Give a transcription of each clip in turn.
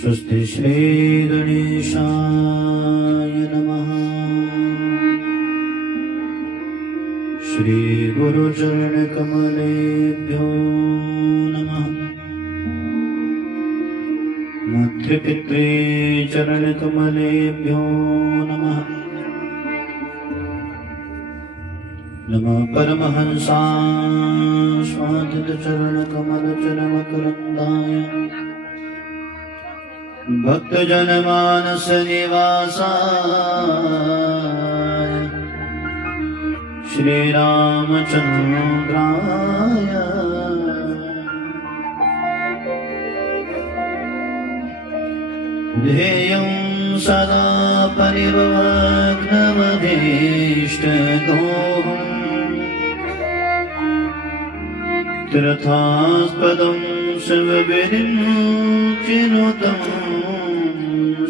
स्वस्ति श्री गणेशाय नमः। श्री गुरुचरण कमलेभ्यो नमः। मातृपितृ चरण कमलेभ्यो नमः। नमः परमहंसाय स्वादित चरण कमल चरमकरन्दाय भक्तजनमानस निवासाय श्रीरामचन्द्राय ध्येयं सदा परिभवग्नमभीष्टदोहम् तीर्थास्पदं शिवविरिञ्चिनुतं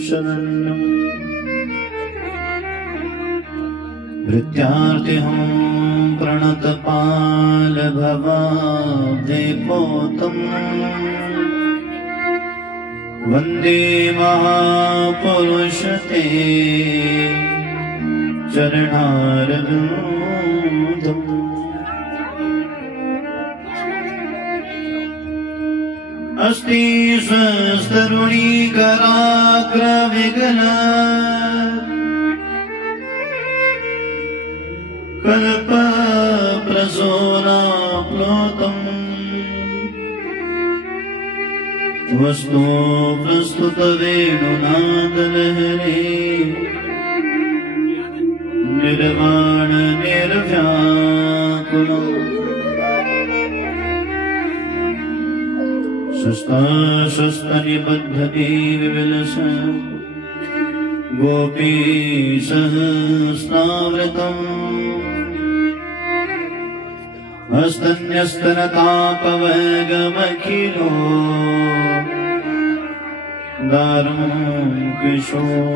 शरणम् भृत्यार्तिहं प्रणतपालभवाब्धिपोतम् वन्दे महापुरुषते चरणारविन्दम्। अस्ति स्वस्तरुणीकराग्रविगला कल्पप्रसूनाप्लोतम् वस्तु प्रस्तुतवेणुनादलहरे निर्वाण निर्व्याकुलम् शस्तनिबद्धदीविलस गोपीसहस्रावृतम् हस्तन्यस्तनतापवगमखिलो दारुं किशोराकृति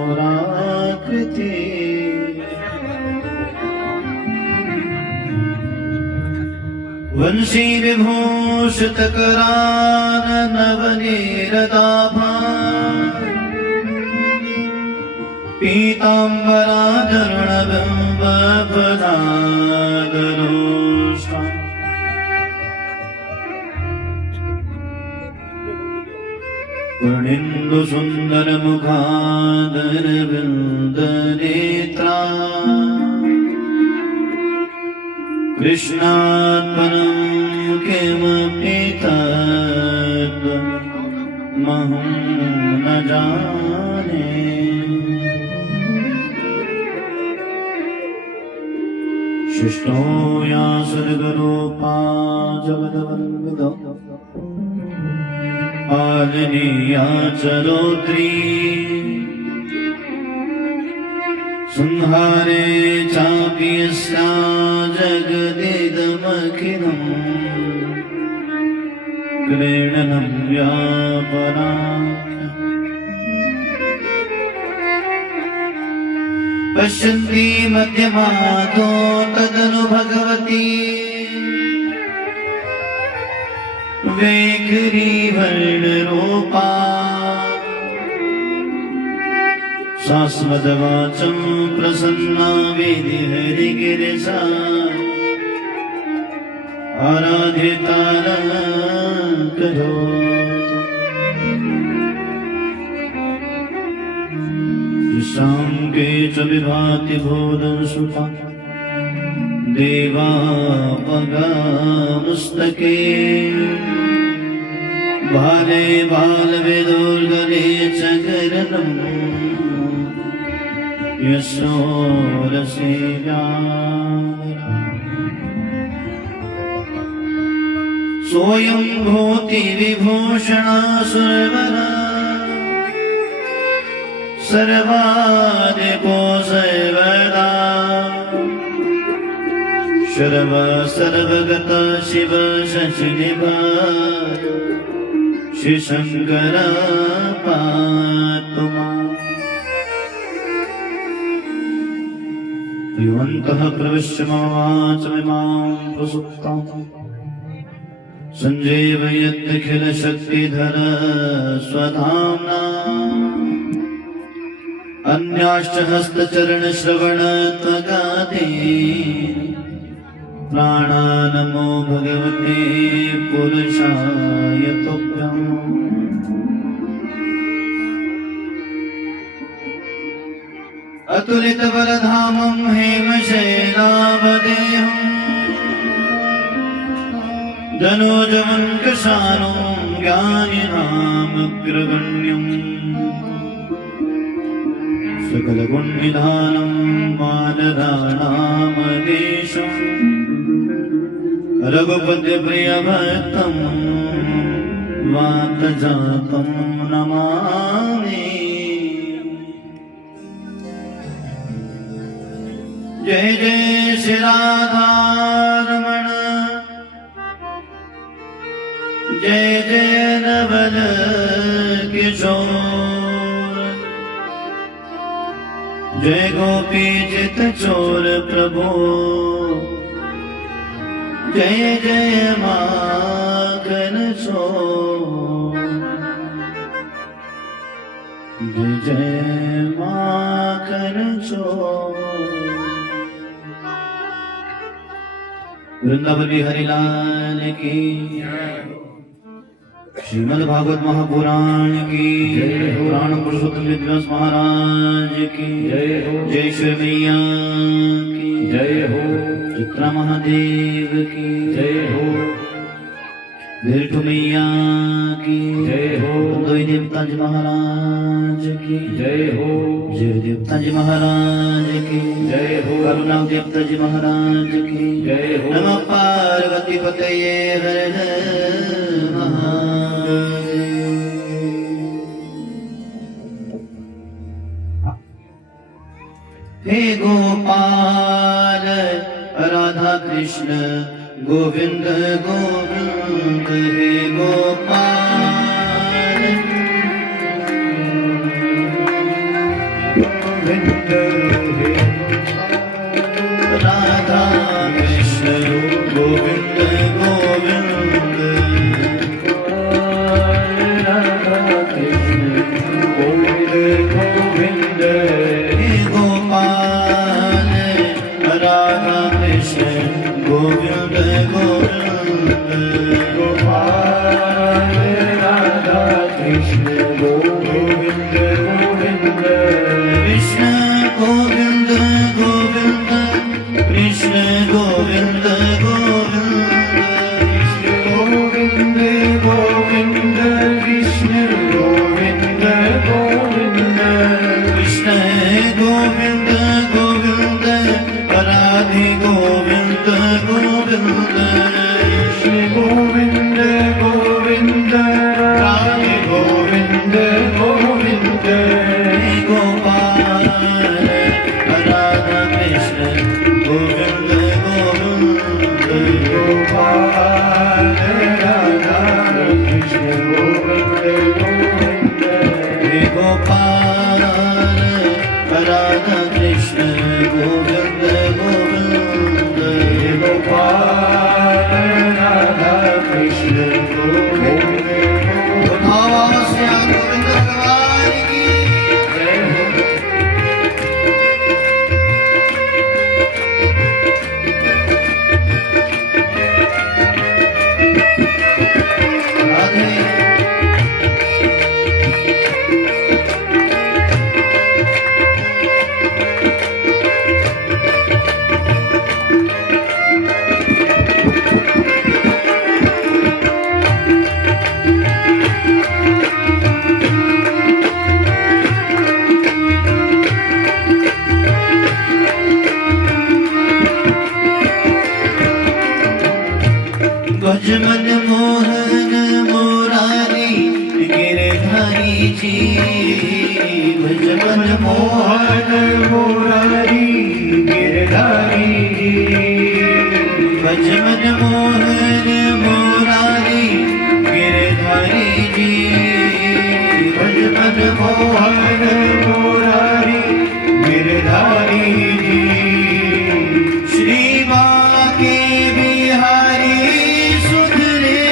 वंशी विभूषितकराननवनीरदाभा पीताम्बराधरणबिम्बफलादरोष्ठा पूर्णेन्दुसुन्दरमुखादरविन्दनेत्रा कृष्णात्मनं किमपि तद्महं न जाने। शिष्टो या सद्गुरूपा जगद्वन्दितो पालनीया चरोत्री संहारे चापि यस्या जगदिदमखिलम् क्रीडनं व्यापराख्य पश्यन्ति मध्यमातो तदनु भगवती वैखरी वर्णरूपा शाश्वतवाचं प्रसन्ना वेदि हरिगिरिजा आराधितालङ्करोतु शाङ्के च विभाति भूतसुता देवापगामस्तके भाले बालविदुर्गले च गरनम् यशोरसेव्या सोऽयं भूति विभूषणा सुरवरा सर्वादिको सर्वदा सर्वगत शिव शशिनिवास श्री शंकर पातु माम्। युवन्तः प्रविश्य मम वाचमिमां प्रसुप्ताम् संजीवयत्यखिल शक्तिधर स्वधाम्ना अन्याष्टहस्तचरण श्रवण त्वगादि प्राणानमो भगवते पुरुषाय तुभ्यम् अतुलित बलधामं हेमशैलावदेहम् धनुजवन्कशानं ज्ञानिनामग्रगण्यम् सकलगुणनिधानं मानराणामदेशम् रघुपतिप्रियभक्तं वातजातं नमामि। जय जय श्री राधारमण जय जय नवल किशोर जय गोपी चित चोर प्रभु जय जय माखन चोर जय जय माखन चोर। वृंदावन बिहारी लाल की श्रीमद् भागवत महापुराण की पुराण पुरुषोत्तम वेदव्यास महाराज की जय श्री मैया की जय हो। चित्रा महादेव की जय हो। वीरठु मैया की जय हो। दोई देवता जी महाराज की जय हो। जय देवता जी महाराज की जय हो। करुणा देवता जी महाराज की जय हो। नमः पार्वती पतये हर हर महादेव। हे गोपाल राधा कृष्ण गोविंद गोविंद हे गोपाल गोविंद हे राधा कृष्ण गोविंद गोविंद राधा कृष्ण गोविंद गोविंद हे गोपाल राधा कृष्ण गोविंद गोविंद गोपाल राधा कृष्ण गोविंद गोविंद कृष्ण गोविंद गोविंद कृष्ण गोविंद गोविंद गोविंद कृष्ण गोविंद गोविंद कृष्ण गोविंद गोविंद राधे गोविंद गोविंद कृष्ण गोविंद गोविंद राधे गोविंद गोविंद गोपाल राधा कृष्ण गोविंद गोविंद गोपाल राधा कृष्ण गोविंद गोविंद गोपाल राधा कृष्ण गोविंद गोविंद गोपाल राधा कृष्ण गोविंद गोविंद भगवान की जय हो। राधे भजमन मोहन मोरारी गिरधारी जी भजमन मोहन मोरारी गिरधारी जी भजमन मोहन मोरारी गिरधारी जी भजमन मोहन मोरारी गिरधारी जी श्री बाके बिहारी सुधरे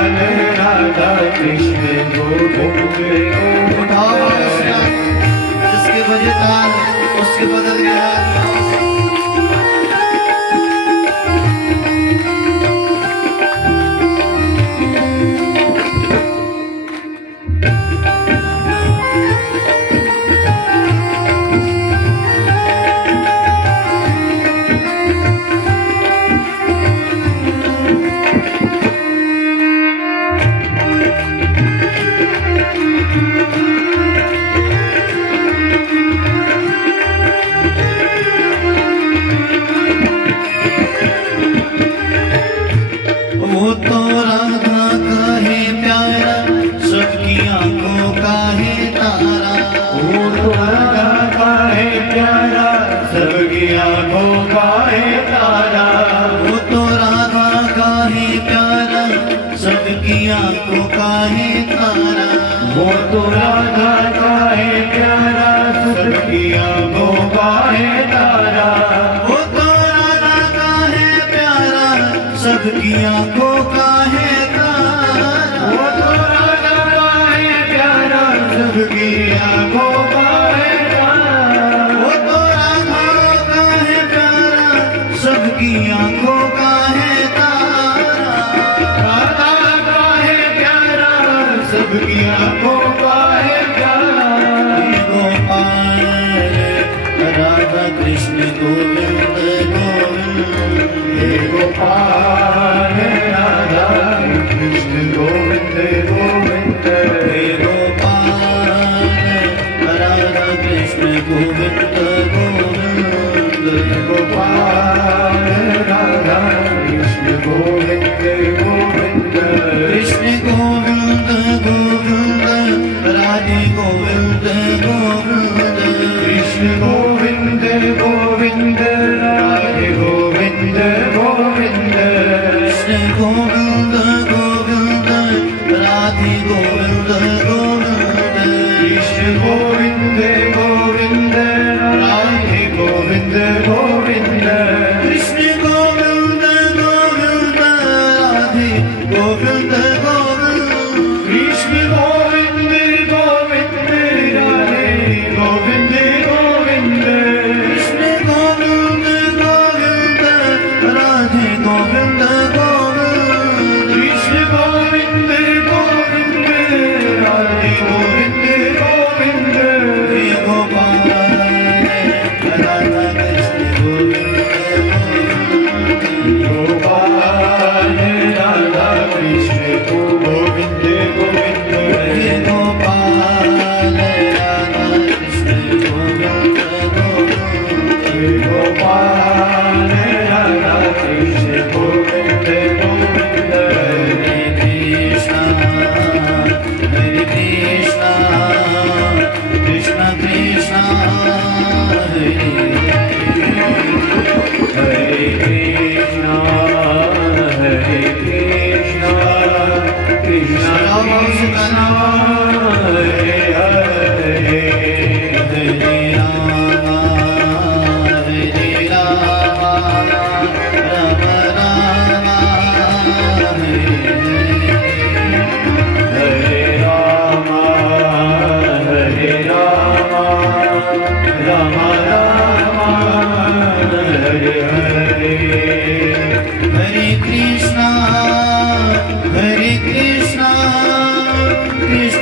राधा कृष्ण गोविंद जिसके बजे ताल उसके बदल गया। वो तो राधा का है प्यारा सबकी आंखों का है तारा। वो तो राधा का है प्यारा सबकी आंखों का है तारा। वो तो राधा का है प्यारा सबकी आंखों का है तारा। वो तो राधा का है प्यारा सबकी आंखों का है तारा। वो तो राधा का है प्यारा सबकी आंखों का है तारा। वो तो राधा का है प्यारा सबकी आंखों का है तारा। वो तो राधा का है प्यारा सबकी आंखों का है तारा। राधा का है प्यारा सबकी आंखों का है प्यारा। गोपाल राधा कृष्ण गोविंद गोविंद। हे गोपाल राधा कृष्ण गोविंद गोविंद। हे गोपाल राधा कृष्ण गोविंद गोविंद। गोपाल राधा कृष्ण गोविंद गोविंद। कृष्ण गोविंद गोविंद राधे गोविंद गोविंद। कृष्ण गोविंद गोविंद राधे गोविंद गोविंद। कृष्ण गोविंद गोविंद राधे गोविंद गोविंद। कृष्ण गोविंद गोविंद राधे गोविंद गोविंद। कृष्ण गोविंद गोविंद राधे गोविंद गोविंद। कृष्ण गोविंद गोविंद राधे गोविंद गोविंद। कृष्ण गोविंद गोविंद राधे गोविंद गोविंद। कृष्ण गोविंद गोविंद राधे गोविंद गोविंद। हे गोपाल राधा कृष्ण गोविंद गोविंद। गोपाल राधा कृष्ण गोविंद गोविंद। हे गोपाल राधा कृष्ण गोविंद गोविंद। गोपाल राधा कृष्ण गोविंद गोविंद। हरे कृष्णा कृष्ण कृष्ण हरे हरे कृष्णा कृष्णा कृष्णा हरे हरे। हरे राम राम राम हरे हरे राम राम राम हरे हरे। हरे कृष्णा कृष्ण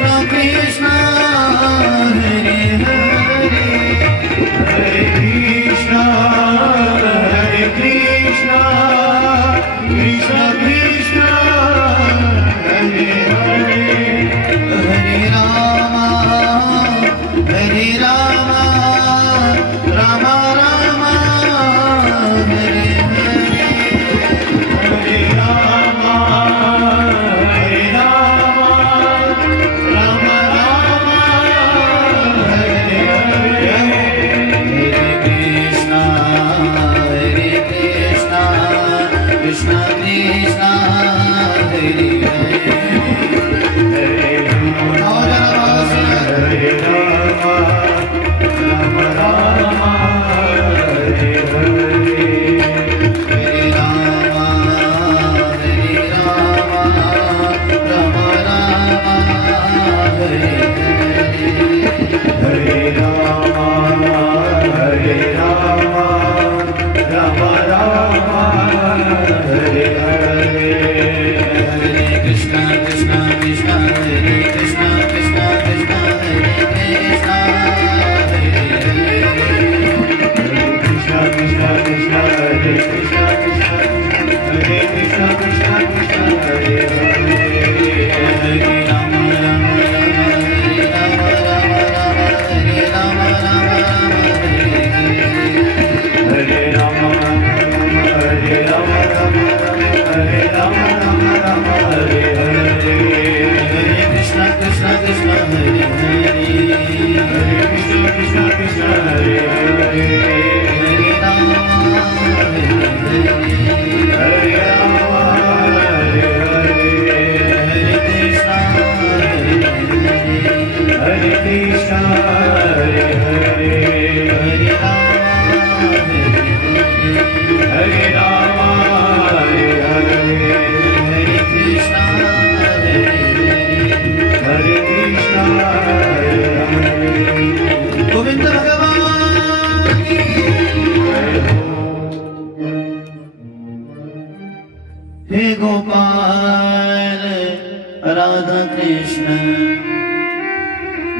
राधा कृष्ण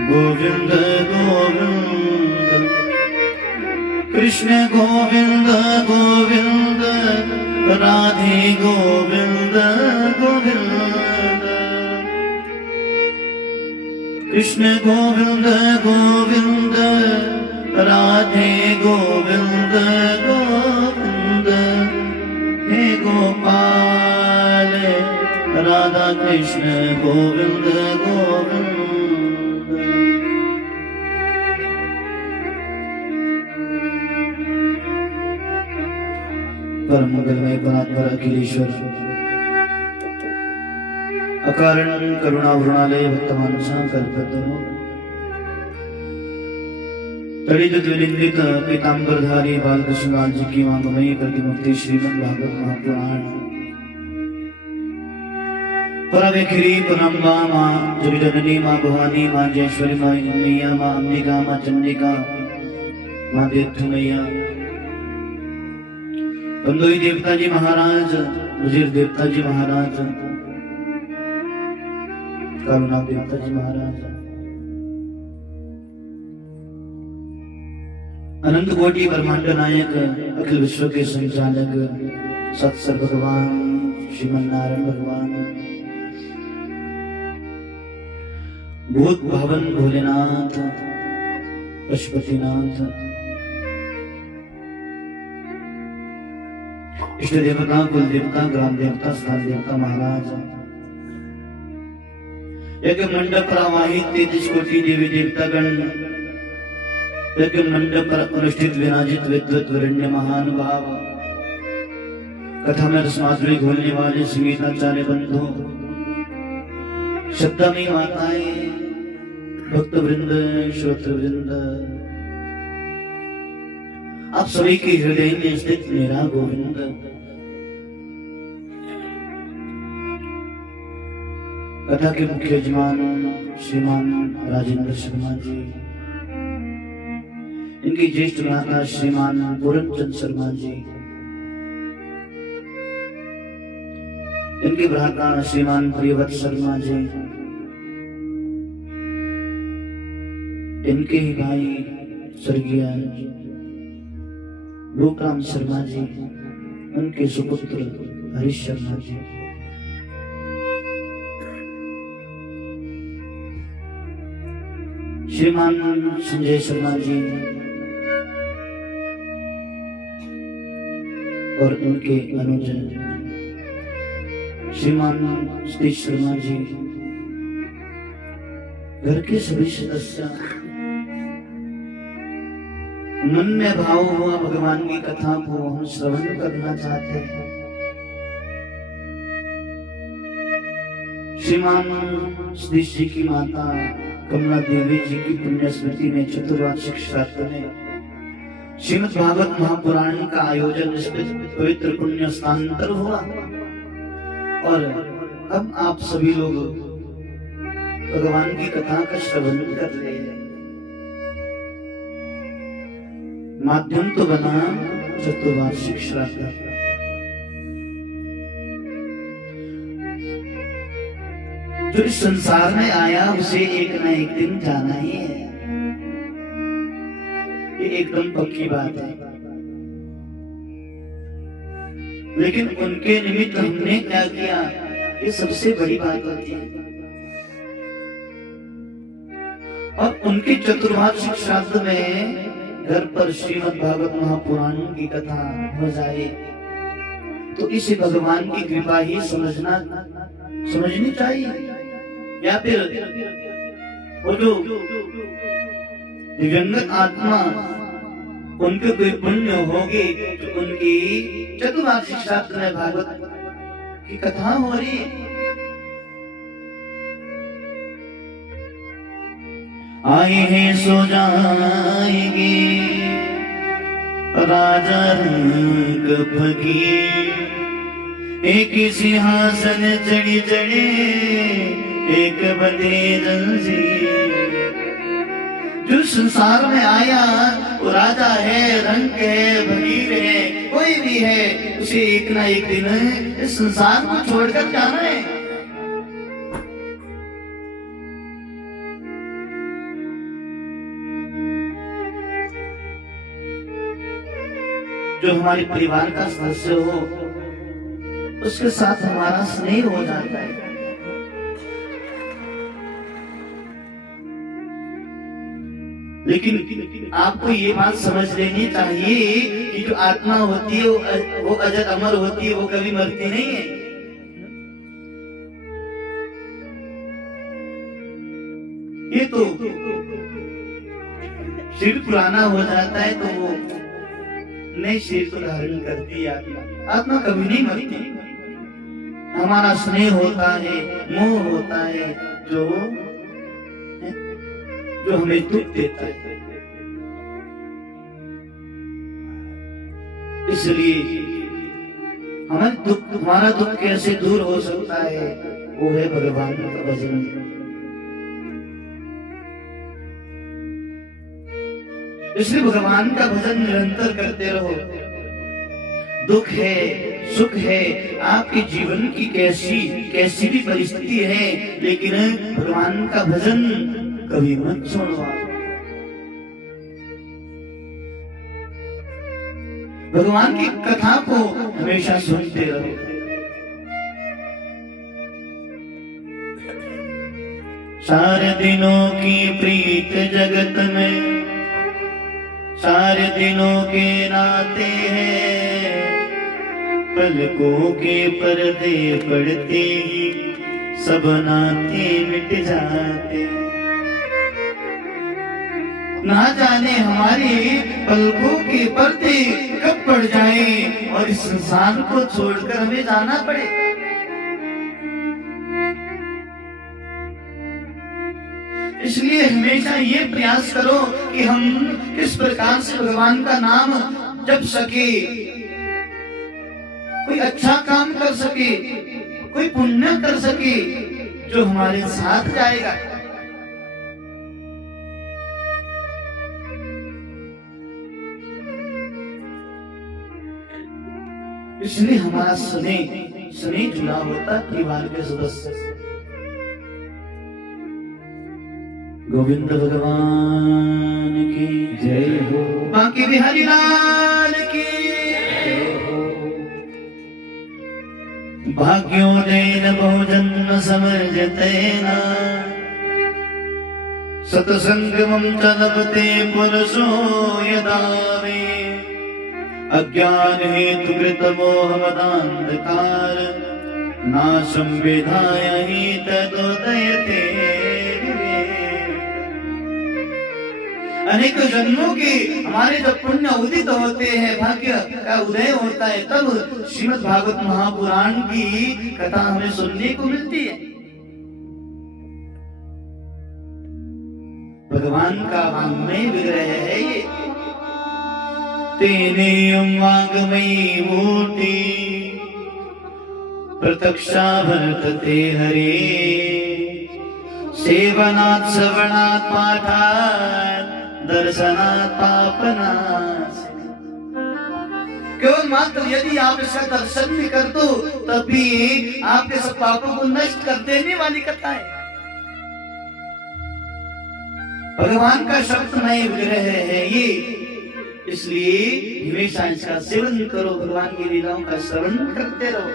गोविंद गोविंद कृष्ण गोविंद गोविंद राधे गोविंद गोविंद कृष्ण गोविंद गोविंद राधे गोविंद गोविंद हे गोपाल राधा कृष्ण गोविंद गोविंद। परम मंगलमय परात्पर अखिलेश्वर अकारण करुणा वृणालय भक्तमानसा कल्पतरो तड़ित द्विलिंगित पीतांबरधारी बालकृष्ण लाल जी की वांगमयी प्रतिमूर्ति श्रीमद् भागवत महापुराण परमेखिरी पुनम्बा माँ जगजननी माँ भवानी माँ जयेश्वरी माँ मैया माँ अंबिका माँ चंडिका माँ देवथु मैया बंदोई देवता जी महाराज वजीर देवता जी महाराज कालुनाथ देवता जी महाराज अनंत कोटि ब्रह्मांड नायक अखिल विश्व के संचालक सत्सर भगवान श्रीमन नारायण भगवान भूत भवन भोलेनाथ पशुपतिनाथ इष्ट देवता कुल देवता ग्राम देवता स्थान देवता महाराज एक मंडप प्रवाहित 33 कोटि देवी देवतागण एक मंडप पर अनुष्ठित विराजित विद्वत वरेण्य महानुभाव कथा में रसमाधुरी घोलने वाले संगीताचार्य बंधु शब्दमयी माताएं भक्त वृंद श्रोत्र वृंद आप सभी के हृदय में स्थित मेरा गोविंद कथा के मुख्य यजमान श्रीमान राजेंद्र शर्मा जी, इनकी ज्येष्ठ भ्राता श्रीमान पूरनचंद शर्मा जी, इनके भ्राता श्रीमान प्रियवत शर्मा जी, इनके ही भाई स्वर्गीय लोकराम शर्मा जी, उनके सुपुत्र हरीश शर्मा जी, श्रीमान संजय शर्मा जी और उनके अनुज श्रीमान सतीश शर्मा जी, घर के सभी सदस्य मन में भाव हुआ भगवान की कथा को हम श्रवण करना चाहते हैं। श्रीमान सतीश जी की माता कमला देवी जी की पुण्य स्मृति में चतुर्वार्षिक श्राद्ध में श्रीमद् भागवत महापुराण का आयोजन इस पवित्र पुण्य स्थान पर हुआ और अब आप सभी लोग भगवान की कथा का श्रवण कर रहे हैं। माध्यम तो बना चतुर्वार्षिक श्राद्ध। जो इस संसार में आया उसे एक न एक दिन जाना ही है, ये एकदम पक्की बात है। लेकिन उनके निमित्त हमने क्या किया, ये सबसे बड़ी बात होती है। और उनके चतुर्वार्षिक श्राद्ध में घर पर श्रीमद् भागवत महापुराण की कथा हो जाए तो इसे भगवान की कृपा ही समझनी चाहिए। या फिर वो जो दिव्यंगत आत्मा उनके कोई पुण्य होगी जो उनकी चतुर्वार्षिक श्राद्ध में भागवत की कथा हो रही है। आए हैं सो जाएंगे राजा रंग फकीर, एक सिंहासन चढ़ी चढ़े एक बंदे जंजीर। जो संसार में आया वो राजा है, रंग है, फकीर है, कोई भी है, उसे एक ना एक दिन इस संसार को छोड़कर जाना है। जो हमारे परिवार का सदस्य हो उसके साथ हमारा स्नेह हो जाता है। लेकिन आपको ये बात समझ लेनी चाहिए कि जो आत्मा होती है वो अजर अमर होती है, वो कभी मरती नहीं है। ये तो शरीर पुराना हो जाता है तो वो नए शरीर को धारण करती है। आत्मा कभी नहीं मरती। हमारा स्नेह होता है, मोह होता है जो हमें दुख देता है। इसलिए हमारा दुख कैसे दूर हो सकता है, वो है भगवान का भजन। इसलिए भगवान का भजन निरंतर करते रहो। दुख है, सुख है, आपके जीवन की कैसी भी परिस्थिति है, लेकिन भगवान का भजन कभी मत छोड़ो। भगवान की कथा को हमेशा सुनते रहो। सारे दिनों की प्रीत जगत में सारे दिनों के नाते हैं, पलकों के पर्दे पड़ते ही सब नाते मिट जाते। ना जाने हमारे पलकों के पर्दे कब पड़ जाएं और इस संसार को छोड़कर हमें जाना पड़े। इसलिए हमेशा ये प्रयास करो कि हम किस प्रकार से भगवान का नाम जप सके, कोई अच्छा काम कर सके, कोई पुण्य कर सके जो हमारे साथ जाएगा। इसलिए हमारा स्नेह जुड़ा होता परिवार के सदस्य से। गोविंद भगवान की जय हो, बांके बिहारी लाल की जय हो। भाग्योदयन बहुजन समझते ना, सत्संगमं च लभते पुरुषो यदा वे। अज्ञान हेतु कृत मोहमदान्धकार, नाशं विधाय हि तदोदयते। अनेक जन्मों के हमारे जब पुण्य उदित होते हैं, भाग्य का उदय होता है, तब श्रीमद् भागवत महापुराण की कथा हमें सुनने को मिलती है। भगवान का वाङ्मय विग्रह है ये। तेने वाङ्मयी मूर्ति प्रत्यक्षा वर्तते हरे, सेवनात् श्रवणात् पाठात् दर्शनात् पापनाश। केवल मात्र यदि आप इसका दर्शन भी कर दो तब भी आपके सब पापों को नष्ट कर देने वाली कथा है। भगवान का शब्दमय विग्रह है ये, इसलिए हमेशा इसका सेवन करो, भगवान की लीलाओं का श्रवण करते रहो।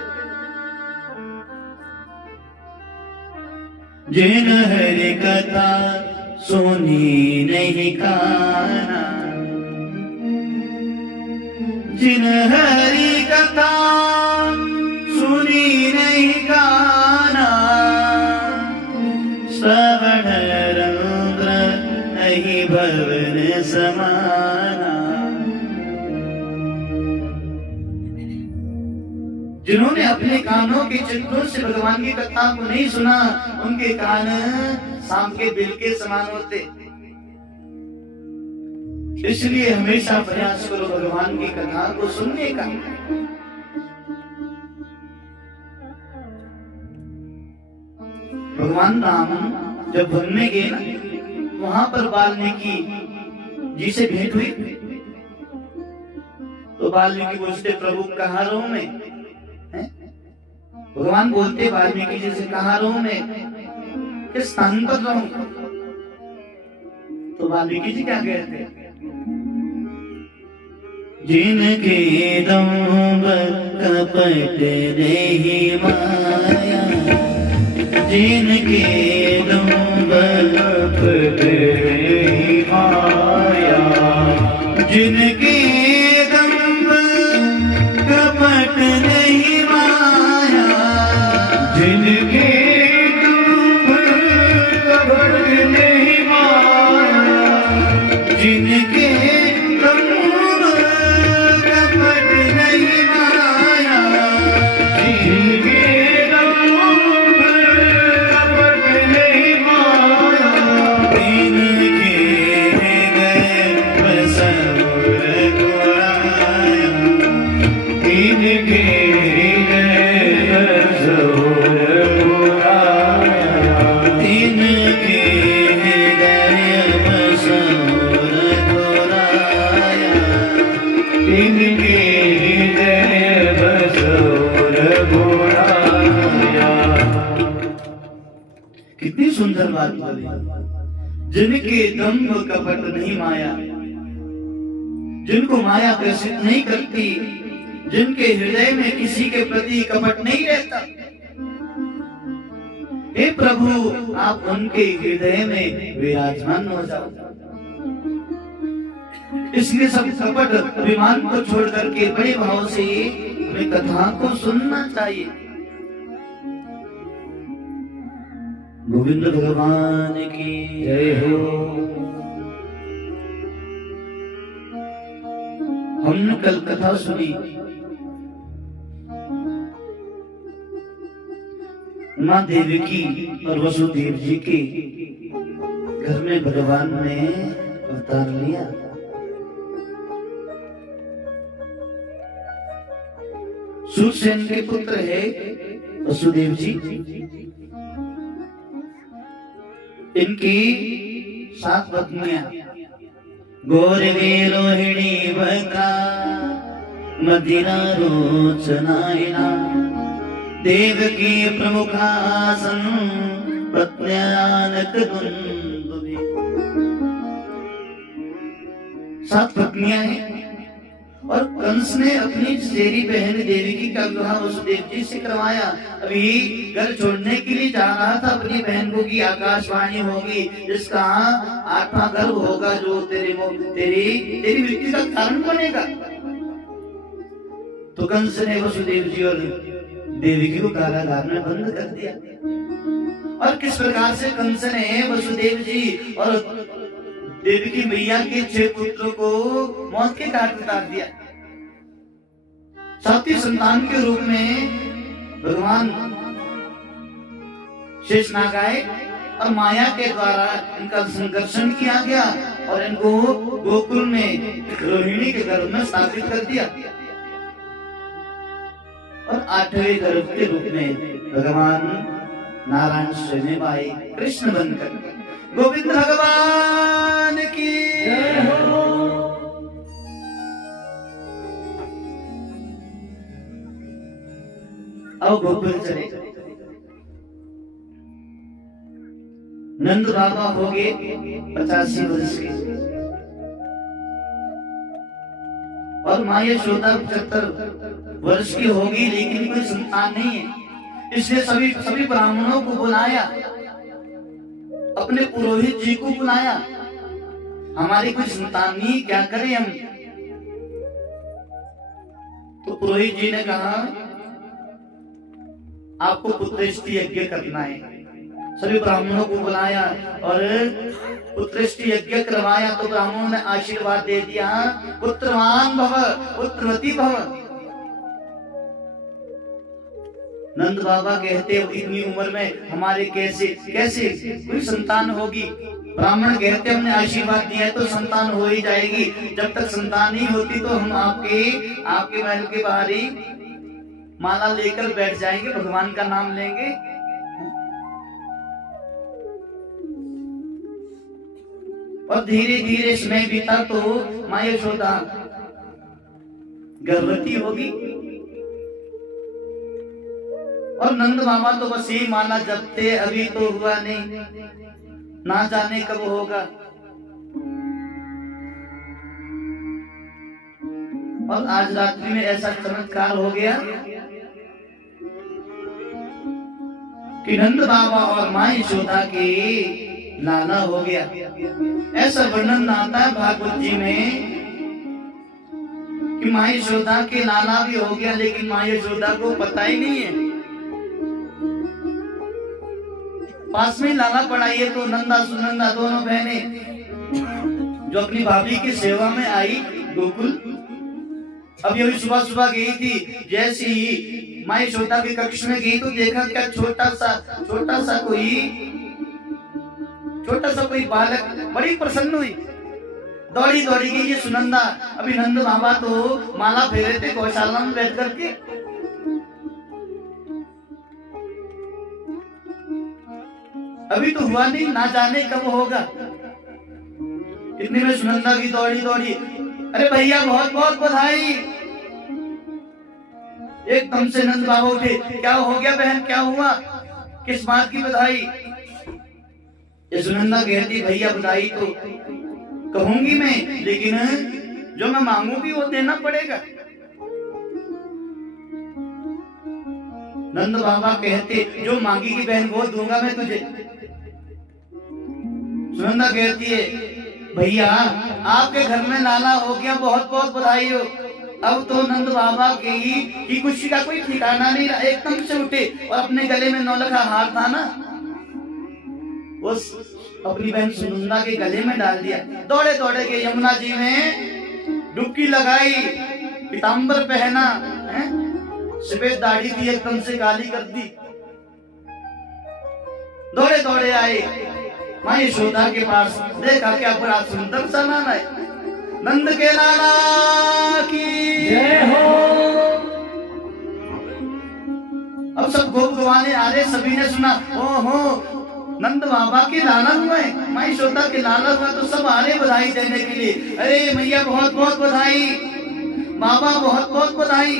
जिन हरि कथा सुनी नहीं काना, जिन हरि कथा सुनी नहीं काना, श्रवण रंध्र नहीं भवन समाना। जिन्होंने अपने कानों के चित्रों से भगवान की कथा को नहीं सुना, उनके कान शाम के बिल के समान होते। इसलिए हमेशा प्रयास करो भगवान की कथा को सुनने का। भगवान राम जब वन में गए ना, वहां पर वाल्मीकि जी से भेंट हुई। तो वाल्मीकि पूछते, प्रभु कहाँ रहूं मैं? भगवान बोलते वाल्मीकि जी से, कहाँ रहूं मैं, किस स्थान पर रहूं? तो वाल्मीकि जी क्या कहते, जिनके दम्भ कपट नहीं माया, जिनके दम्भ कपट नहीं माया, जिनके दम्भ कपट नहीं माया, जिनके दम्भ कपट नहीं माया, जिनके दम्भ कपट नहीं माया, जिनके दम्भ कपट नहीं माया, इनके हृदय बसवर गुराया, इनके हृदय बसवर गुराया, इनके हृदय बसवर गुराया, इनके हृदय बसवर गुराया। कितनी सुंदर बात बोली। जिनके दम्भ कपट नहीं माया, जिनको माया ग्रसित नहीं करती, जिनके हृदय में किसी के प्रति कपट नहीं रहता, हे प्रभु आप उनके हृदय में विराजमान हो जाओ। इसलिए सब कपट अभिमान को छोड़ करके बड़े भाव से हमें कथा को सुनना चाहिए। गोविंद भगवान की जय हो। हमने कल कथा सुनी, माँ देवकी और वसुदेव जी के घर में भगवान ने अवतार लिया। सूरसेन के पुत्र है वसुदेव जी। इनकी 7 पत्नियां गौरवी रोहिणी भद्रा मदिरा रोचनायना देवकी प्रमुखासन पत्न्यानक दुंदुभि। 7 पत्नियां हैं और कंस ने अपनी चचेरी बहन देवकी का विवाह वसुदेव जी से करवाया। अभी घर छोड़ने के लिए जा रहा था अपनी बहन को कि आकाशवाणी होगी जिसका 8वां गर्भ होगा जो तेरी मृत्यु का कारण बनेगा। तो कंस ने वसुदेव जी और देवकी को कारागार में बंद कर दिया। और किस प्रकार से कंस ने वसुदेव जी और देवकी मैया के 6 पुत्रों को मौत के घाट उतार दिया। 7वीं संतान के रूप में भगवान शेषनाग आए और माया के द्वारा इनका संकर्षण किया गया और इनको गोकुल में रोहिणी के गर्भ में स्थापित कर दिया। और 8वें गर्भ के रूप में भगवान नारायण स्वयं आए कृष्ण बनकर। गोविंद भगवान की जय हो। अब गोकुल चले। नंद बाबा हो गए 85 वर्ष के और माँ यशोदा 75 वर्ष की होगी, लेकिन कोई संतान नहीं है। इसलिए सभी ब्राह्मणों को बुलाया, अपने पुरोहित जी को बुलाया। हमारी कोई संतान नहीं, क्या करें हम? तो पुरोहित जी ने कहा आपको पुत्रेष्टि यज्ञ करना है। सभी ब्राह्मणों को बुलाया और पुत्रेष्टि यज्ञ करवाया। तो ब्राह्मणों ने आशीर्वाद दे दिया, पुत्रवान भव पुत्रवती भव। नंद बाबा कहते इतनी उम्र में हमारे कैसे कोई संतान होगी? ब्राह्मण कहते हमने आशीर्वाद दिया है तो संतान हो ही जाएगी। जब तक संतान नहीं होती तो हम आपके महल के बाहर ही माला लेकर बैठ जाएंगे, भगवान का नाम लेंगे। और धीरे धीरे समय बीता तो माँ यशोदा गर्भवती होगी और नंद मामा तो बस यही माला जपते, अभी तो हुआ नहीं, ना जाने कब होगा। और आज रात्रि में ऐसा चमत्कार हो गया कि नंद बाबा और माँ यशोदा के लाला हो गया। ऐसा वर्णन आता है भागवत जी में कि माँ यशोदा के लाला भी हो गया, लेकिन माँ यशोदा को पता ही नहीं है। पास में लाला पढ़ाइए तो नंदा सुनंदा दोनों बहनें जो अपनी भाभी की सेवा में आई गोकुल, अब ये सुबह सुबह गई थी। जैसे ही माँ यशोदा के कक्ष में गई तो देखा क्या छोटा सा कोई बालक, बड़ी प्रसन्न हुई, दौड़ी गई ये सुनंदा। अभी नंद बाबा तो माला फेरे थे गौशाला में बैठ करके, अभी तो हुआ नहीं, ना जाने कब होगा। इतने में सुनंदा की दौड़ी, अरे भैया बहुत बहुत बधाई। एकदम से नंद बाबा उठे, क्या हो गया बहन, क्या हुआ, किस बात की बधाई? ये सुनंदा कहती भैया बधाई तो कहूंगी मैं, लेकिन जो मैं मांगूंगी वो देना पड़ेगा। नंद बाबा कहते जो मांगेगी बहन वो दूंगा मैं तुझे। सुनंदा कहती है भैया आपके घर में लाला हो गया, बहुत बहुत बधाई हो। अब तो नंद बाबा की खुशी का कोई ठिकाना नहीं रहा। एकदम से उठे और अपने गले में नौलखा हार था ना, उस अपनी बहन सुनंदा के गले में डाल दिया। दौड़े के यमुना जी में डुबकी लगाई, पीताम्बर पहना, सफेद दाढ़ी थी एकदम से काली कर दी। दौड़े आए माँ यशोदा के पास, देखा क्या बड़ा सुंदर सा लाला है। नंद के लाला की जय हो। अब सब गोप गवाने आ रहे, सभी ने सुना ओहो नंद बाबा के लाला हुआ है, माँ यशोदा के लाला हुआ, तो सब आ रहे बधाई देने के लिए। अरे मैया बहुत बहुत बधाई, बाबा बहुत बहुत बधाई।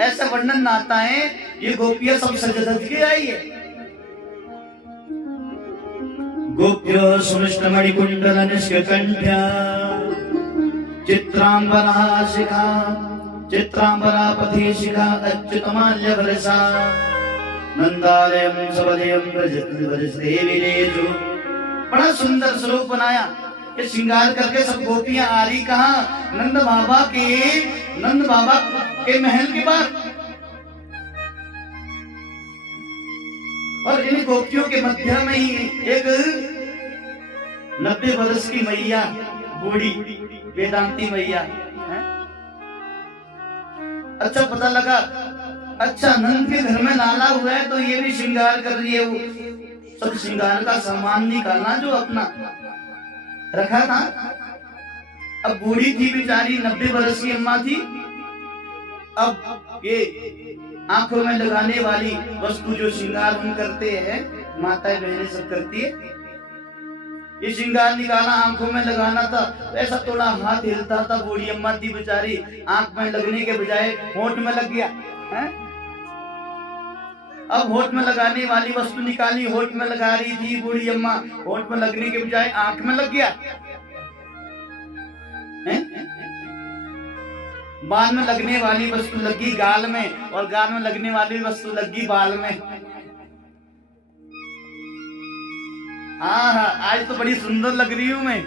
ऐसा वर्णन आता है, ये गोपियां सब सज धज के आई है। गोप्यो सुमिष्टमणिकुण्डल निष्कण्ठ्या चित्रांबरा शिखा चित्रांबरा पथि शिखा अच्युतमाल्य भरसा नंदालयं सबलयं व्रजते विलेजो। बड़ा सुंदर स्वरूप बनाया, ये श्रृंगार करके सब गोपियां आ रही। कहा नंद बाबा के महल के बाहर। और इन गोपियों के मध्य में ही एक 90 वर्ष की मैया, बूढ़ी वेदांती मैया है। अच्छा पता लगा, अच्छा नंद के घर में लाला हुआ है तो ये भी श्रृंगार कर रही है। वो सब श्रृंगार का सामान निकालना जो अपना रखा था। अब बूढ़ी थी बेचारी, 90 वर्ष की अम्मा थी। अब ये आंखों में लगाने वाली वस्तु जो श्रृंगार हम करते हैं, माताएं बहनें सब करती है, ये श्रृंगार निकाला, आंखों में लगाना था। ऐसा थोड़ा हाथ हिलता था, बूढ़ी अम्मा थी बेचारी, आंख में लगने के बजाय होंठ में लग गया है? अब होंठ में लगाने वाली वस्तु निकाली, होंठ में लगा रही थी बूढ़ी अम्मा, होंठ में लगने के बजाय आंख में लग गया है? बाल में लगने वाली वस्तु लगी गाल में, और गाल में लगने वाली वस्तु लगी बाल में। हाँ आज तो बड़ी सुंदर लग रही हूं मैं।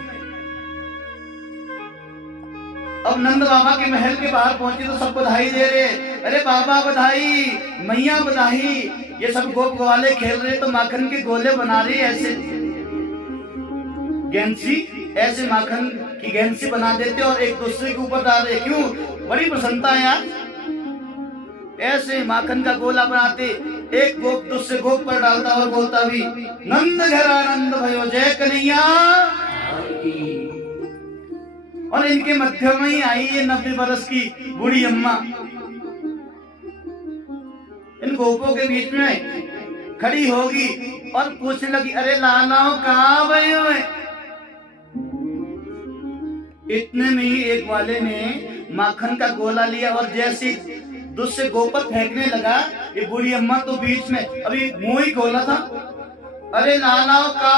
अब नंद बाबा के महल के बाहर पहुंची तो सब बधाई दे रहे, अरे बाबा बधाई, मैया बधाई। ये सब गोप ग्वाले खेल रहे तो माखन के गोले बना रहे, ऐसे गेंसी, ऐसे माखन की गेंसी बना देते और एक दूसरे के ऊपर डाल रहे। क्यों? बड़ी प्रसन्नता है यार, ऐसे माखन का गोला बनाते, एक गोप दूसरे गोप पर डालता और बोलता भी नंद घर आनंद भयो जय कन्हैया। और इनके मध्य में ही आई ये 90 वर्ष की बूढ़ी अम्मा, इन गोपों के बीच में खड़ी होगी और पूछने लगी, अरे लालाओ कहाँ भयो है? इतने में ही एक वाले ने माखन का गोला लिया और जैसे दूसरे गोपर फेंकने लगा, ये बूढ़ी अम्मा तो बीच में अभी मुंह ही खोला था, अरे लालाओ का,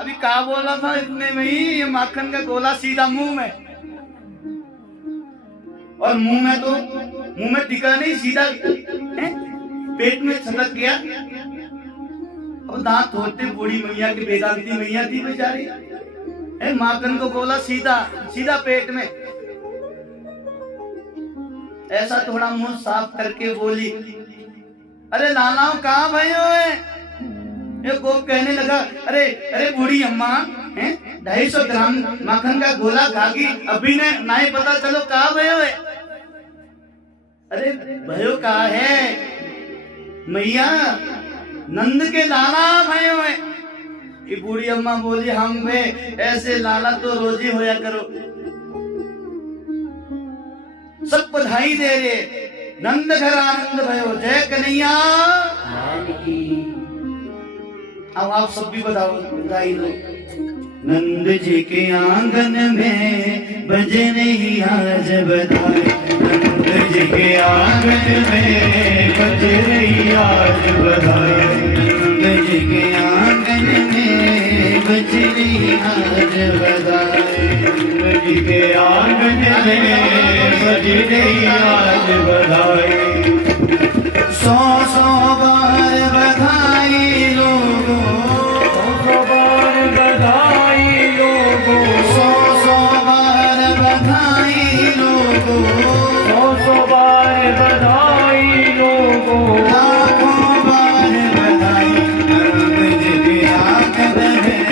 अभी का बोला था, इतने में ही ये माखन का गोला सीधा मुंह में। और मुंह में टिका नहीं, सीधा है? पेट में छटक गया। अब दांत होते बूढ़ी मैया की, वेदांती मैया थी बेचारी, माखन को बोला सीधा पेट में। ऐसा थोड़ा मुंह साफ करके बोली, अरे लालाओ कहाँ भयो है? ये गोप कहने लगा, अरे बूढ़ी अम्मा है 250 ग्राम माखन का गोला खागी, अभी ने नहीं पता चलो कहाँ भयो है? अरे भयो कहा है मैया? नंद के लाला भयो है। कि बूढ़ी अम्मा बोली, हम वे ऐसे लाला तो रोज ही होया करो। सब बधाई दे रे, नंद घर आनंद भयो, जय कन्हैया। अब आप सब भी बताओ, बधाई दो। नंद जी के आंगन में बजे नहीं आज बधाई, नंद जी के आंगन में बजे नहीं आज बधाई, नंद जी के आंगन में बजे नहीं आज बधाई, नंद जी के आंगन में बजे नहीं आज बधाई। 100 बार बधाई लोगों, 100 बार बधाई लोगों, 100 बार बधाई लोगों, 100 बार बधाई लोगों, लाखों बार बधाई। नंद जी के आंगन में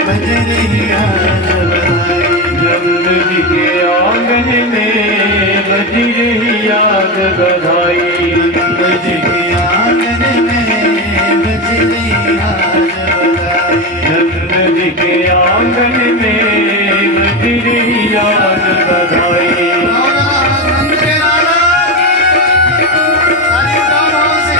बज रही आज बधाई, नंद जी के आंगन में बज रही आज बधाई, नंद जी के आंगन में बज रही आज बधाई, नंद जी के आंगन में बज रही आज बधाई। नंद के लाला सारी गाँव से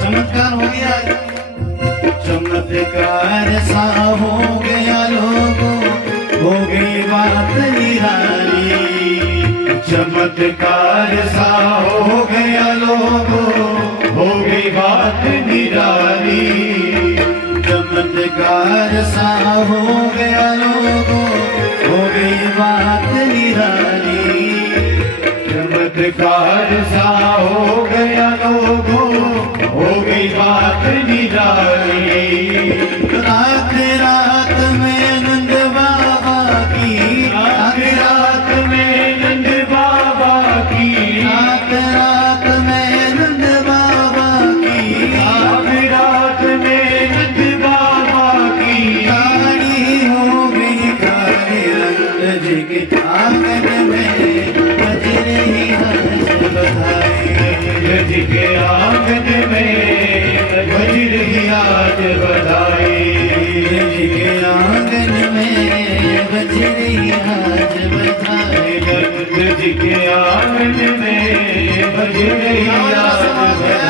चमत्कार हो गया, चमत्कार सा हो गया लोगों, हो गई बात निराली, चमत्कार सा हो गया लोगों, हो गई बात निराली, चमत्कार सा हो गया लोगों, हो गई बात निराली, चमत्कार सा हो गया लोगों, हो गई बात निराली। रात रात में नंद बाबा की, रात में नंद बाबा की, रात में नंद बाबा की, रात में नंद बाबा की गाड़ी हो गई गाड़ी, नंद जी के आंगन में बज रही आज बधाई, नंद जी के आंगन में बज रही आज बधाई, नंद जी के आंगन में बज रही आज बधाई, नंद जी के आंगन में बज रही आज बधाई।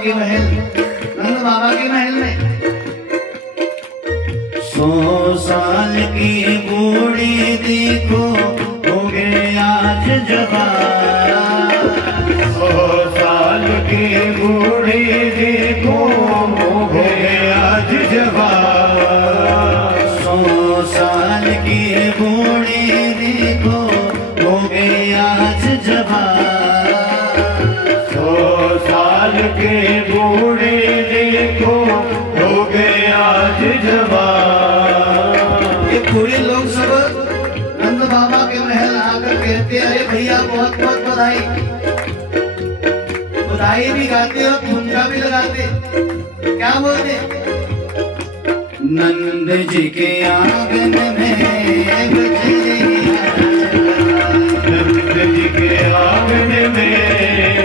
के महल, नंद बाबा के महल में 100 साल की बूढ़ी देखो हो गए आज जवान, 100 साल की बूढ़ी देखो हो गए आज जवान, 100 साल की बूढ़ी देखो हो गए आज जवान, 100 साल के बूढ़े देखो हो गए आज जवान। ये पूरे लोग सब नंद बाबा के महल आकर कहते, अरे भैया बहुत बहुत बधाई। बधाई भी गाते और ठुमका भी लगाते। क्या बोलते? नंद जी के आंगन में बज रही नंद जी के आंगन में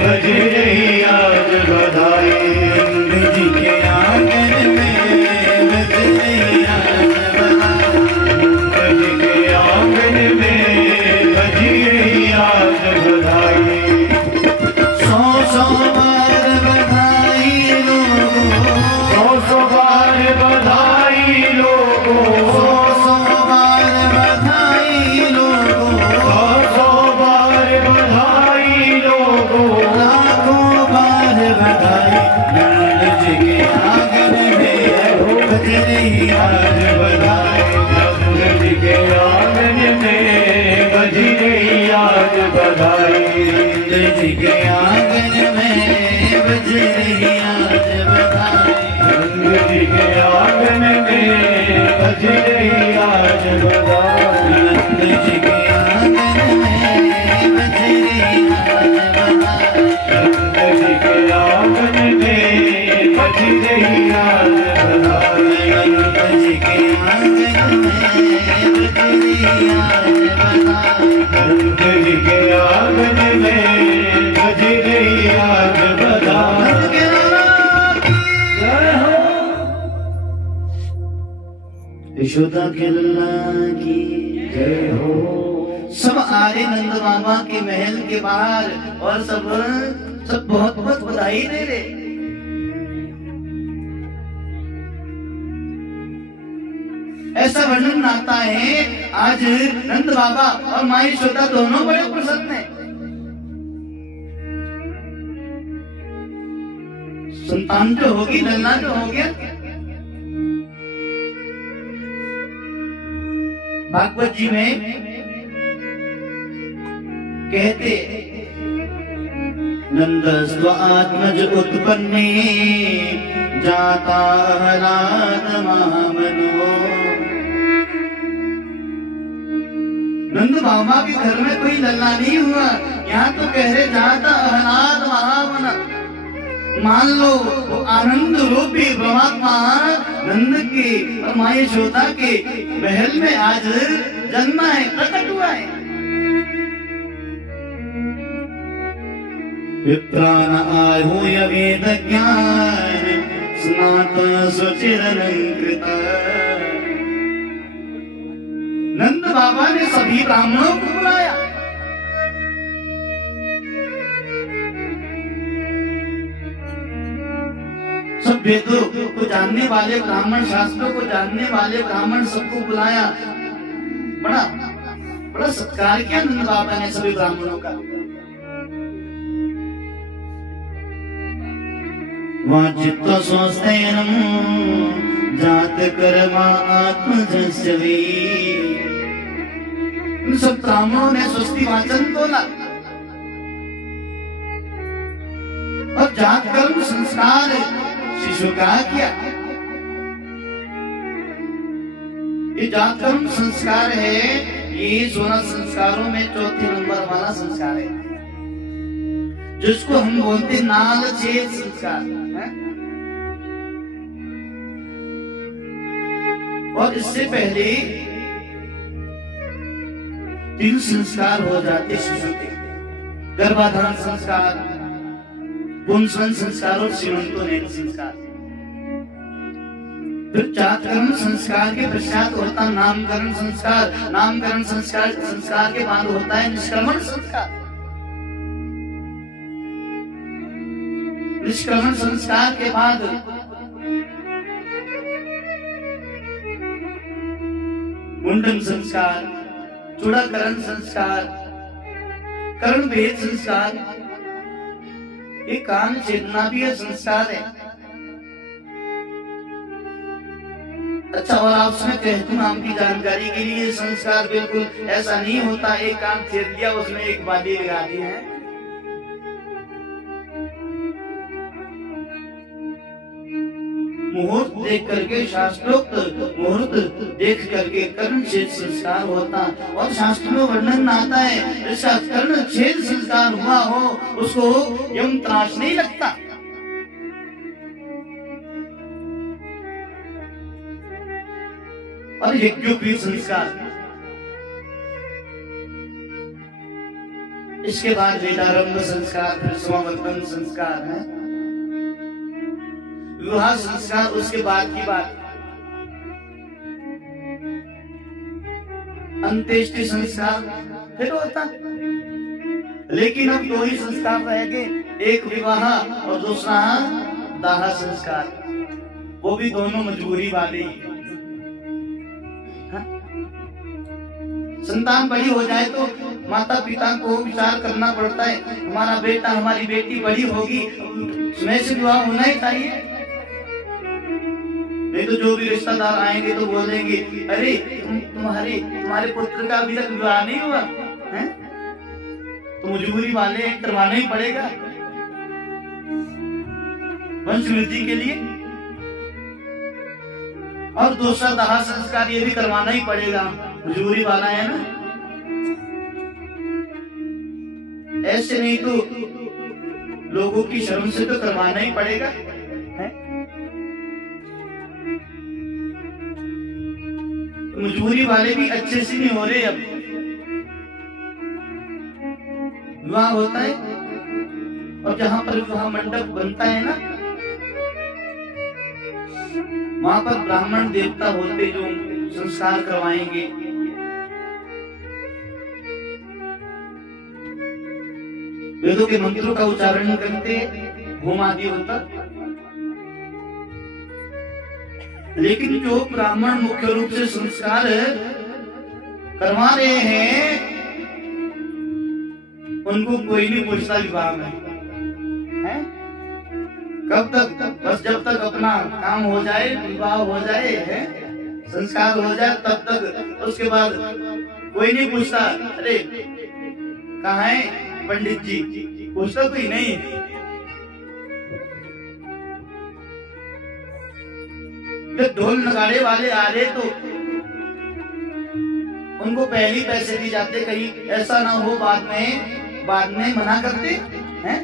बज रही आज बधाई। नंद जी के आंगन में बज रही आज बधाई। नंद जी के आंगन में बज रही आज बधाई। सौ सौ बार बधाई लोगों, सौ बार बधाई लोगों, सौ बार बधाई लोगों, सौ बार बधाई लोगों, लाखों बार बधाई। नंद जी के आंगन में बज रही आज बधाई। नंद जी के आंगन में बज रही आज बधाई। नंद जी के आंगन में बज रही आज बधाई। नंद जी के आंगन में बज रही आज बधाई। नंद जी के आंगन में बज रही आज बधाई। नंद जी के आंगन में बज रही आज बधाई। नंद जी के आंगन में बज रही आज बधाई। नंद जी के आंगन में बज रही आज बधाई। नंद के लाला की जय हो। यशोदा के लल्ला की जय हो। सब आए नंद बाबा के महल के बाहर और सब बहुत बहुत बधाई दे रहे। ऐसा वर्णन आता है आज नंद बाबा और माँ यशोदा दोनों बड़े प्रसन्न हैं। संतान जो होगी, लल्ला जो हो गया। भागवत जी में कहते, नंदस्व आत्मज उत्पन्ने जाता हरान महामनो। नंद बाबा के घर में कोई लल्ला नहीं हुआ, यहाँ तो कह रहे जाता अहलाद महामना। मान लो वो आनंद रूपी परमात्मा नंद के और माँ यशोदा के महल में आज जन्मा है, प्रकट हुआ है। विप्रान आहूय वेद ज्ञान स्नात सुचिरलंकृत। नंद बाबा ने सभी ब्राह्मणों को बुलाया। सब वेदों को जानने वाले ब्राह्मण, शास्त्रों को जानने वाले ब्राह्मण सबको बुलाया। बड़ा बड़ा सत्कार किया नंद बाबा ने सभी ब्राह्मणों का। वाचित्त स्वस्तेनम जात कर्मा आत्मजस्य वे। उन सब ब्राह्मणों ने स्वस्ति वाचन बोला और जात कर्म संस्कार शिशु का किया। ये जात कर्म संस्कार है, ये 16 संस्कारों में चौथे नंबर वाला संस्कार है, जिसको हम बोलते नाल छेद संस्कार है? और इससे पहले 3 संस्कार हो जाते शिशु के, गर्भाधारण संस्कार, पुंसवन संस्कार और सीमंतोनेत्र संस्कार। फिर जातकर्म संस्कार के पश्चात होता नामकरण संस्कार। नामकरण संस्कार के बाद होता है निष्क्रमण संस्कार। निष्क्रमण संस्कार के बाद मुंडन संस्कार, चूड़ाकरण संस्कार, कर्ण भेद संस्कार, ये कान चेतना भी है संस्कार है। अच्छा, और आपसे कहती हूँ आपकी जानकारी के लिए, संस्कार बिल्कुल ऐसा नहीं होता एक कान छेद दिया उसमें एक बाली लगा दी है। मुहूर्त देख करके, शास्त्रोक्त मुहूर्त देख करके कर्ण छेद संस्कार होता। और शास्त्र में वर्णन आता है जिसका कर्ण छेद संस्कार हुआ हो उसको यम त्रास नहीं लगता। और यज्ञोपवीत संस्कार, इसके बाद वेदारंभ संस्कार, फिर समावर्तन संस्कार है, विवाह संस्कार उसके बाद की बात, अंत्येष्टि संस्कार फिर होता। लेकिन अब दो ही संस्कार रह गए, एक विवाह और दूसरा दाह संस्कार, वो भी दोनों मजबूरी वाले ही। संतान बड़ी हो जाए तो माता पिता को विचार करना पड़ता है, हमारा बेटा हमारी बेटी बड़ी होगी, समय से विवाह होना ही चाहिए। नहीं तो जो भी रिश्तेदार आएंगे तो बोलेंगे अरे तुम्हारे पुत्र का अभी तक विवाह नहीं हुआ है, तो मजबूरी वाले करवाना ही पड़ेगा वंश वृद्धि के लिए। और दूसरा दाह संस्कार ये भी करवाना ही पड़ेगा, मजबूरी वाला है ना। ऐसे नहीं तो लोगों की शर्म से तो करवाना ही पड़ेगा है? मजबूरी वाले भी अच्छे से नहीं हो रहे। अब विवाह होता है और जहां पर विवाह मंडप बनता है ना, वहां पर ब्राह्मण देवता होते जो संस्कार करवाएंगे। वेदों के मंत्रों का उच्चारण करते, होम आदि होता। लेकिन जो ब्राह्मण मुख्य रूप से संस्कार करवा रहे हैं उनको कोई नहीं पूछता विवाह में है? कब तक? बस जब तक अपना काम हो जाए, विवाह हो जाए है, संस्कार हो जाए तब तक। उसके बाद कोई नहीं पूछता अरे कहाँ है पंडित जी, पूछता कोई नहीं। जब ढोल नगाड़े वाले आ रहे तो उनको पहले ही पैसे दिए जाते, कहीं ऐसा ना हो बाद में मना करते हैं।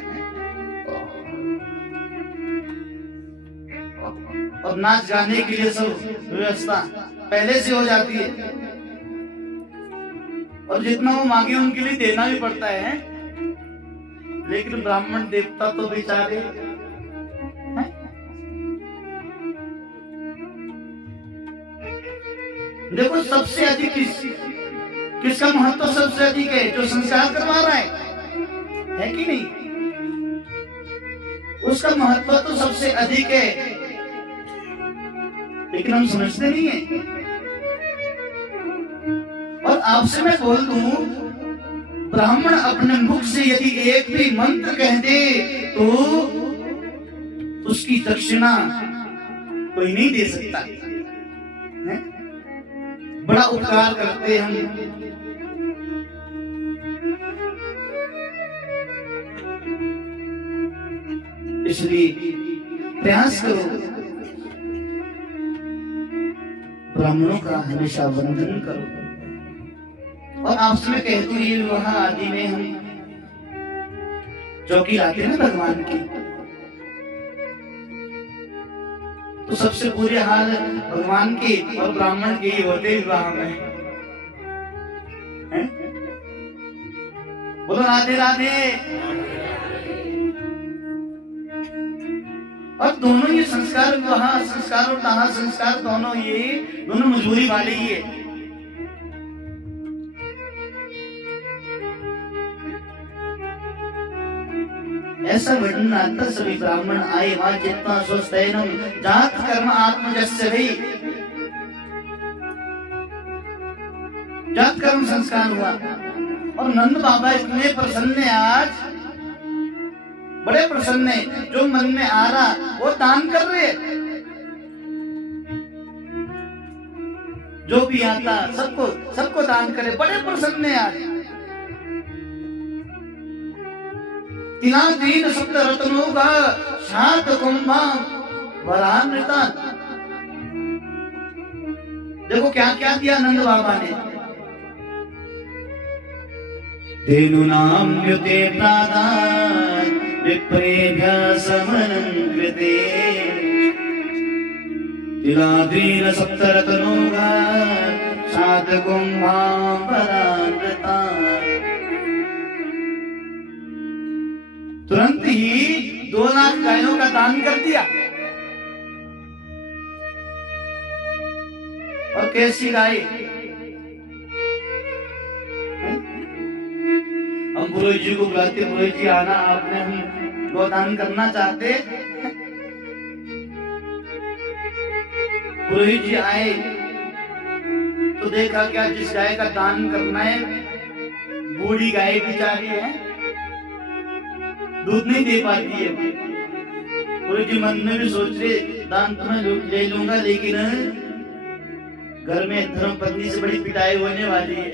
और नाच गाने के लिए सब व्यवस्था पहले से हो जाती है, और जितना वो मांगे उनके लिए देना भी पड़ता है। लेकिन ब्राह्मण देवता तो बेचारे हैं? देखो सबसे अधिक किसका महत्व सबसे अधिक है? जो संस्कार करवा रहा है कि नहीं? उसका महत्व तो सबसे अधिक है, लेकिन हम समझते नहीं है। और आपसे मैं बोल दूं, ब्राह्मण अपने मुख से यदि एक भी मंत्र कह दे तो उसकी दक्षिणा कोई नहीं दे सकता है? बड़ा उपकार करते हम। इसलिए प्रयास करो, ब्राह्मणों का हमेशा वंदन करो। और आपसे मैं कहता हूँ, ये विवाह आदि में हम चौकी लाते हैं ना भगवान की, तो सबसे बुरे हाल भगवान के और ब्राह्मण के ही होते विवाह में। बोलो राधे राधे। और दोनों ये संस्कार, विवाह संस्कार और दाह संस्कार, दोनों मजबूरी वाले ही है। ऐसा वर्णन आता, सभी ब्राह्मण आए वहां जितना स्वस्थैनम जात कर्म आत्मजस्य भी, जात कर्म संस्कार हुआ। और नंद बाबा इतने प्रसन्न है आज, बड़े प्रसन्न है। जो मन में आ रहा वो दान कर रहे, जो भी आता सबको दान करे, बड़े प्रसन्न है आज। तिला दीन सप्त रत्नों का सात कुंभा वरामृतान। देखो क्या क्या दिया नंद बाबा ने। धेनुनाम्युते प्रादान विप्रेभ्य समनं कृते तिलाद्रीन सप्तरत्नोगा शातकुंभाम्बरामृता। तुरंत ही 2 लाख गायों का दान कर दिया। और कैसी गाय? हम पुरोहित जी को बुलाते, पुरोहित जी आना, आपने हम गोदान करना चाहते। पुरोहित जी आए तो देखा क्या, जिस गाय का दान करना है बूढ़ी गाय बेचारी है, दूध नहीं दे पाती है। पुरोहित जी मन में भी सोच रहे दान तो मैं ले लूंगा, लेकिन घर में धर्म पत्नी से बड़ी पिटाई होने वाली है।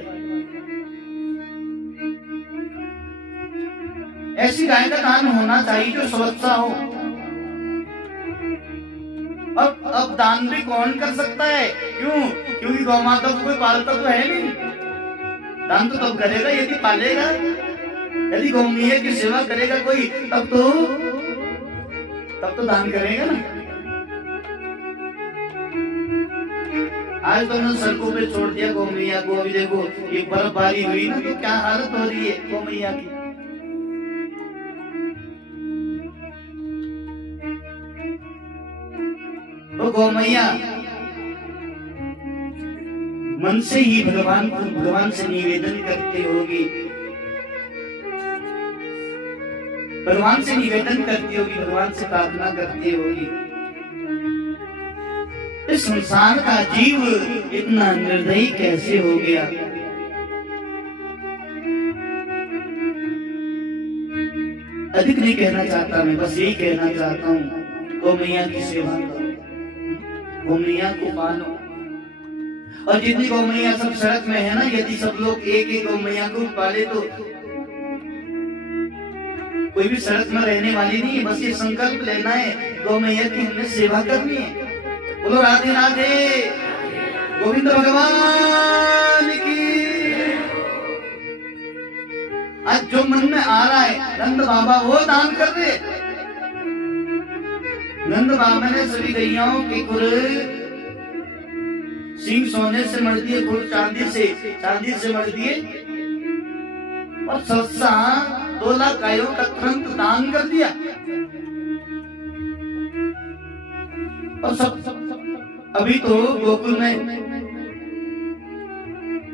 ऐसी गाय का दान होना चाहिए जो स्वस्था हो। अब दान भी कौन कर सकता है? क्यों? क्योंकि गौ माता को कोई पालता तो है नहीं। दान तो तब करेगा यदि पालेगा, यदि गौमैया की सेवा करेगा कोई, तब तो दान करेगा ना। आज तो मैंने सड़कों पे छोड़ दिया गौमैया को। अभी देखो ये बर्फबारी हुई ना, तो क्या हालत हो रही है गौमैया की। तो गौमैया मन से ही भगवान से निवेदन करती होगी, भगवान से निवेदन करती होगी, भगवान से प्रार्थना करती होगी। इस संसार का जीव इतना निर्दयी कैसे हो गया? अधिक नहीं कहना चाहता मैं, बस यही कहना चाहता हूँ, गौमैया की सेवा करो, गौमैया को पालो। और जितनी गौमैया सब सड़क में है ना, यदि सब लोग एक एक गौमैया को पाले तो कोई भी सड़क में रहने वाली नहीं है। बस ये संकल्प लेना है गौमैया की हमने सेवा करनी है। बोलो राधे राधे, गोविंद भगवान की। आज जो मन में आ रहा है नंद बाबा वो दान कर दे। नंद बाबा ने सभी गैयाओं के खुर सिंह सोने से मर दिए, खुर चांदी से मर दिए, और 2 लाख गायों का तुरंत दान कर दिया। और सब अभी तो गोकुल में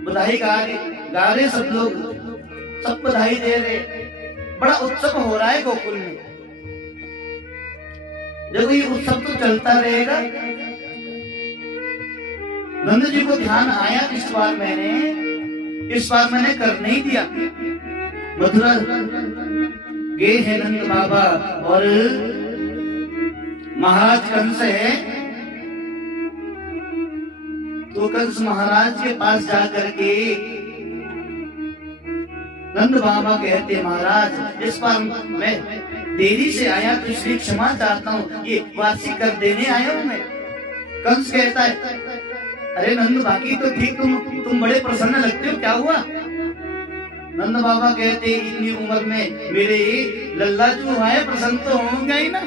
बधाई गा रहे सब लोग, सब बधाई दे रहे, बड़ा उत्सव हो रहा है गोकुल में। देखो ये उत्सव तो चलता रहेगा। नंद जी को ध्यान आया इस बार मैंने कर नहीं दिया। मथुरा गए हैं नंद बाबा, और महाराज कंस है, तो कंस महाराज के पास जाकर के नंद बाबा कहते, महाराज इस बार मैं देरी से आया तो इसलिए क्षमा चाहता हूँ, ये वापसी कर देने आया हूँ मैं। कंस कहता है, अरे नंद बाकी तो ठीक, तुम बड़े प्रसन्न लगते हो, क्या हुआ? नंद बाबा कहते, इतनी उम्र में मेरे लल्ला जो है प्रसन्न तो होंगे ही ना।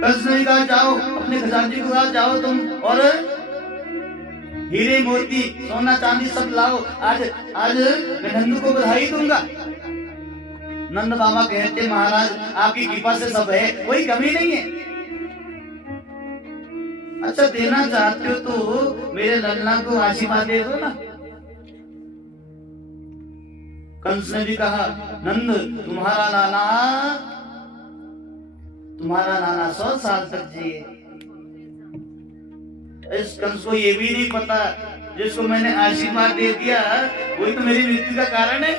कंस ने कहा, जाओ अपने खजांची को कहा, जाओ तुम और हीरे मोती सोना चांदी सब लाओ, आज मैं नंद को बधाई दूंगा। नंद बाबा कहते, महाराज आपकी कृपा से सब है, कोई कमी नहीं है। अच्छा देना चाहते हो तो मेरे लल्ला को आशीर्वाद दे दो ना। कंस ने भी कहा, नंद तुम्हारा नाना 100 साल तक जिए। इस कंस को ये भी नहीं पता, जिसको मैंने आशीर्वाद दे दिया वही तो मेरी मृत्यु का कारण है।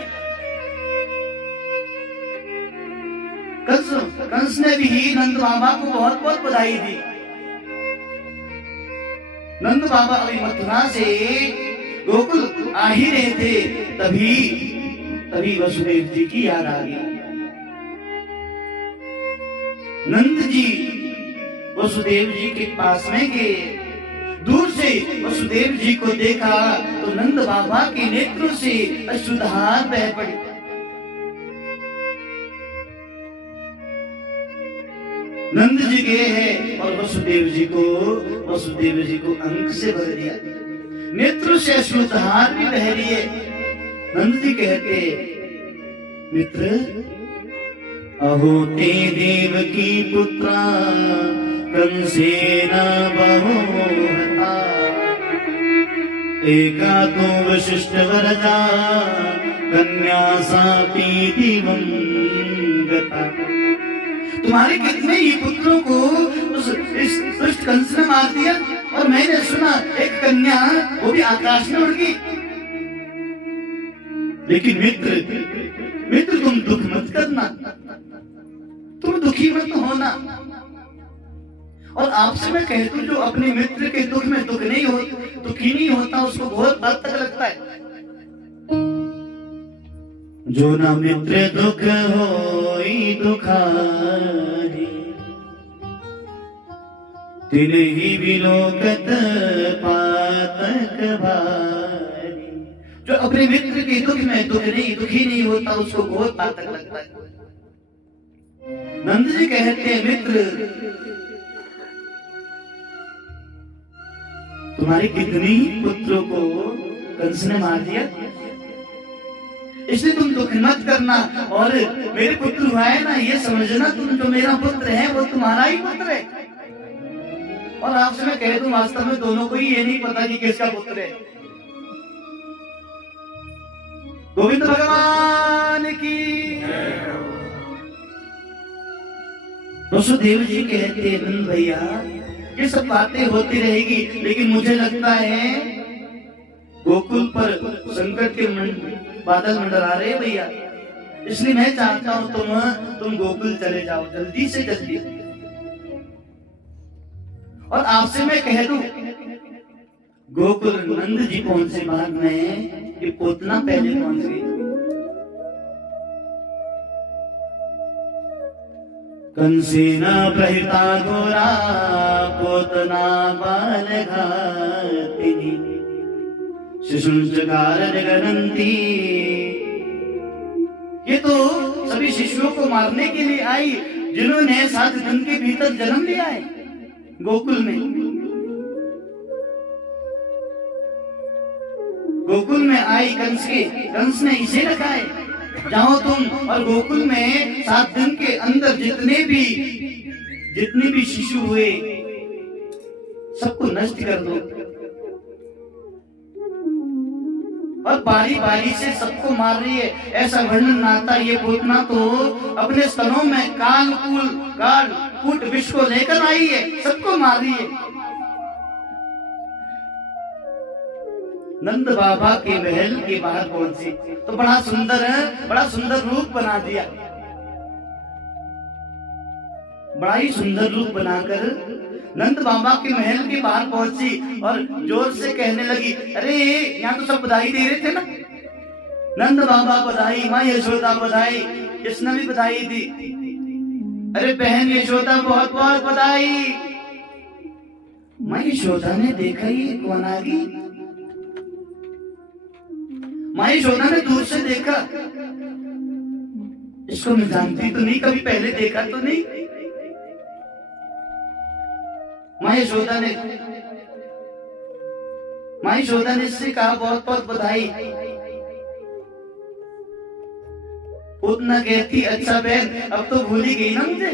कंस ने भी नंद बाबा को बहुत बहुत बधाई दी। नंद बाबा अभी मथुरा से गोकुल आ ही रहे थे, तभी वसुदेव जी की याद आ गई। नंद जी वसुदेव जी के पास में गए। दूर से वसुदेव जी को देखा तो नंद बाबा के नेत्रों से अश्रुधार बह पड़ी। नंद जी गए हैं और वसुदेव जी को अंक से भर दिया, नेत्रों से अश्रुधार भी बह रही है। नंद जी कहते, मित्र अहो ते देव की पुत्रा कंसेन बहुहता, एका तो वशिष्ठ वरदा कन्या सापी दिवंगता। तुम्हारे कितने ही पुत्रों को इस दुष्ट कंस ने मार दिया और मैंने सुना एक कन्या वो भी आकाश में उड़ गई। लेकिन मित्र तुम दुख मत करना, तुम दुखी मत होना। और आपसे मैं कह दूं, जो अपने मित्र के दुख में दुखी नहीं होता उसको बहुत बात तक लगता है। जो न मित्र दुख होई दुखारी, तिन्हि विलोकत पातक भारी। जो अपने मित्र के दुख में दुखी नहीं होता उसको बहुत पातक लगता है। नंद जी कहते हैं, मित्र तुम्हारे कितने पुत्रों को कंस ने मार दिया, इसलिए तुम दुख मत करना। और मेरे पुत्र हुआ है ना, ये समझना तुम जो मेरा पुत्र है वो तुम्हारा ही पुत्र है। और आपसे मैं कह दूं, वास्तव में दोनों को ही ये नहीं पता कि किसका पुत्र है। गोविंद भगवान की। वसुदेव जी कहते हैं, नंद भैया ये सब बातें होती रहेगी, लेकिन मुझे लगता है गोकुल पर संकट के बादल मंडरा रहे भैया, इसलिए मैं चाहता हूं तुम गोकुल चले जाओ जल्दी से जल्दी। और आपसे मैं कह दूं, गोकुल नंद जी पहुंचे बाद में ये पोतना पहले पहुंच गई। कंसेन प्रहिता घोरा पोतना बाल घातिनी, शिशुंचकार जगनंती। ये तो सभी शिशुओं को मारने के लिए आई, जिन्होंने 7 दिन के भीतर जन्म लिया है गोकुल में। गोकुल में आई कंस ने इसे रखा है, जाओ तुम और गोकुल में 7 दिन के अंदर जितने भी शिशु हुए सबको नष्ट कर दो, और बारी बारी से सबको मार रही है। ऐसा वर्णन आता, ये पोतना तो अपने स्तनों में काल कूट विष को लेकर आई है, सबको मार रही है। नंद बाबा के महल के बाहर पहुंची तो बड़ा सुंदर रूप बना दिया। बड़ा ही सुंदर रूप बनाकर नंद बाबा के महल के बाहर पहुंची और जोर से कहने लगी, अरे यहाँ तो सब बधाई दे रहे थे ना, नंद बाबा बधाई, माँ यशोदा बधाई, कृष्ण भी बधाई दी। अरे बहन यशोदा बहुत बहुत बधाई। माँ यशोदा ने देखा ये कौन आ गई। माँ यशोदा ने दूर से देखा, इसको मैं जानती तो नहीं, कभी पहले देखा तो नहीं। माँ यशोदा ने इससे कहा, बहुत बहुत बधाई। उतना कहती, अच्छा बहन अब तो भूल ही गई ना मुझे,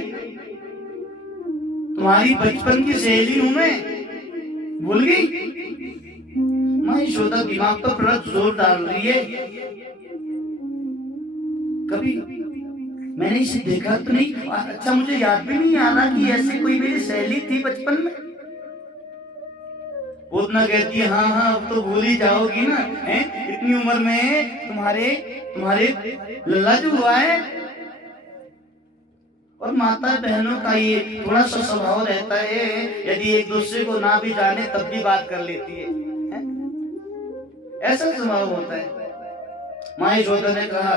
तुम्हारी बचपन की सहेली हूं मैं, भूल गई। माँ यशोदा दिमाग पर बड़ा जोर डाल रही है, कभी मैंने इसे देखा तो नहीं, अच्छा मुझे याद भी नहीं आ रहा कि ऐसी कोई मेरी सहेली थी बचपन में। उतना कहती है, हाँ अब तो भूल ही जाओगी ना, हैं? इतनी उम्र में तुम्हारे लल्ला जो हुआ है। और माता बहनों का ये थोड़ा सा स्वभाव रहता है, यदि एक दूसरे को ना भी जाने तब भी बात कर लेती है, ऐसा स्वभाव होता है। माँ यशोदा ने कहा,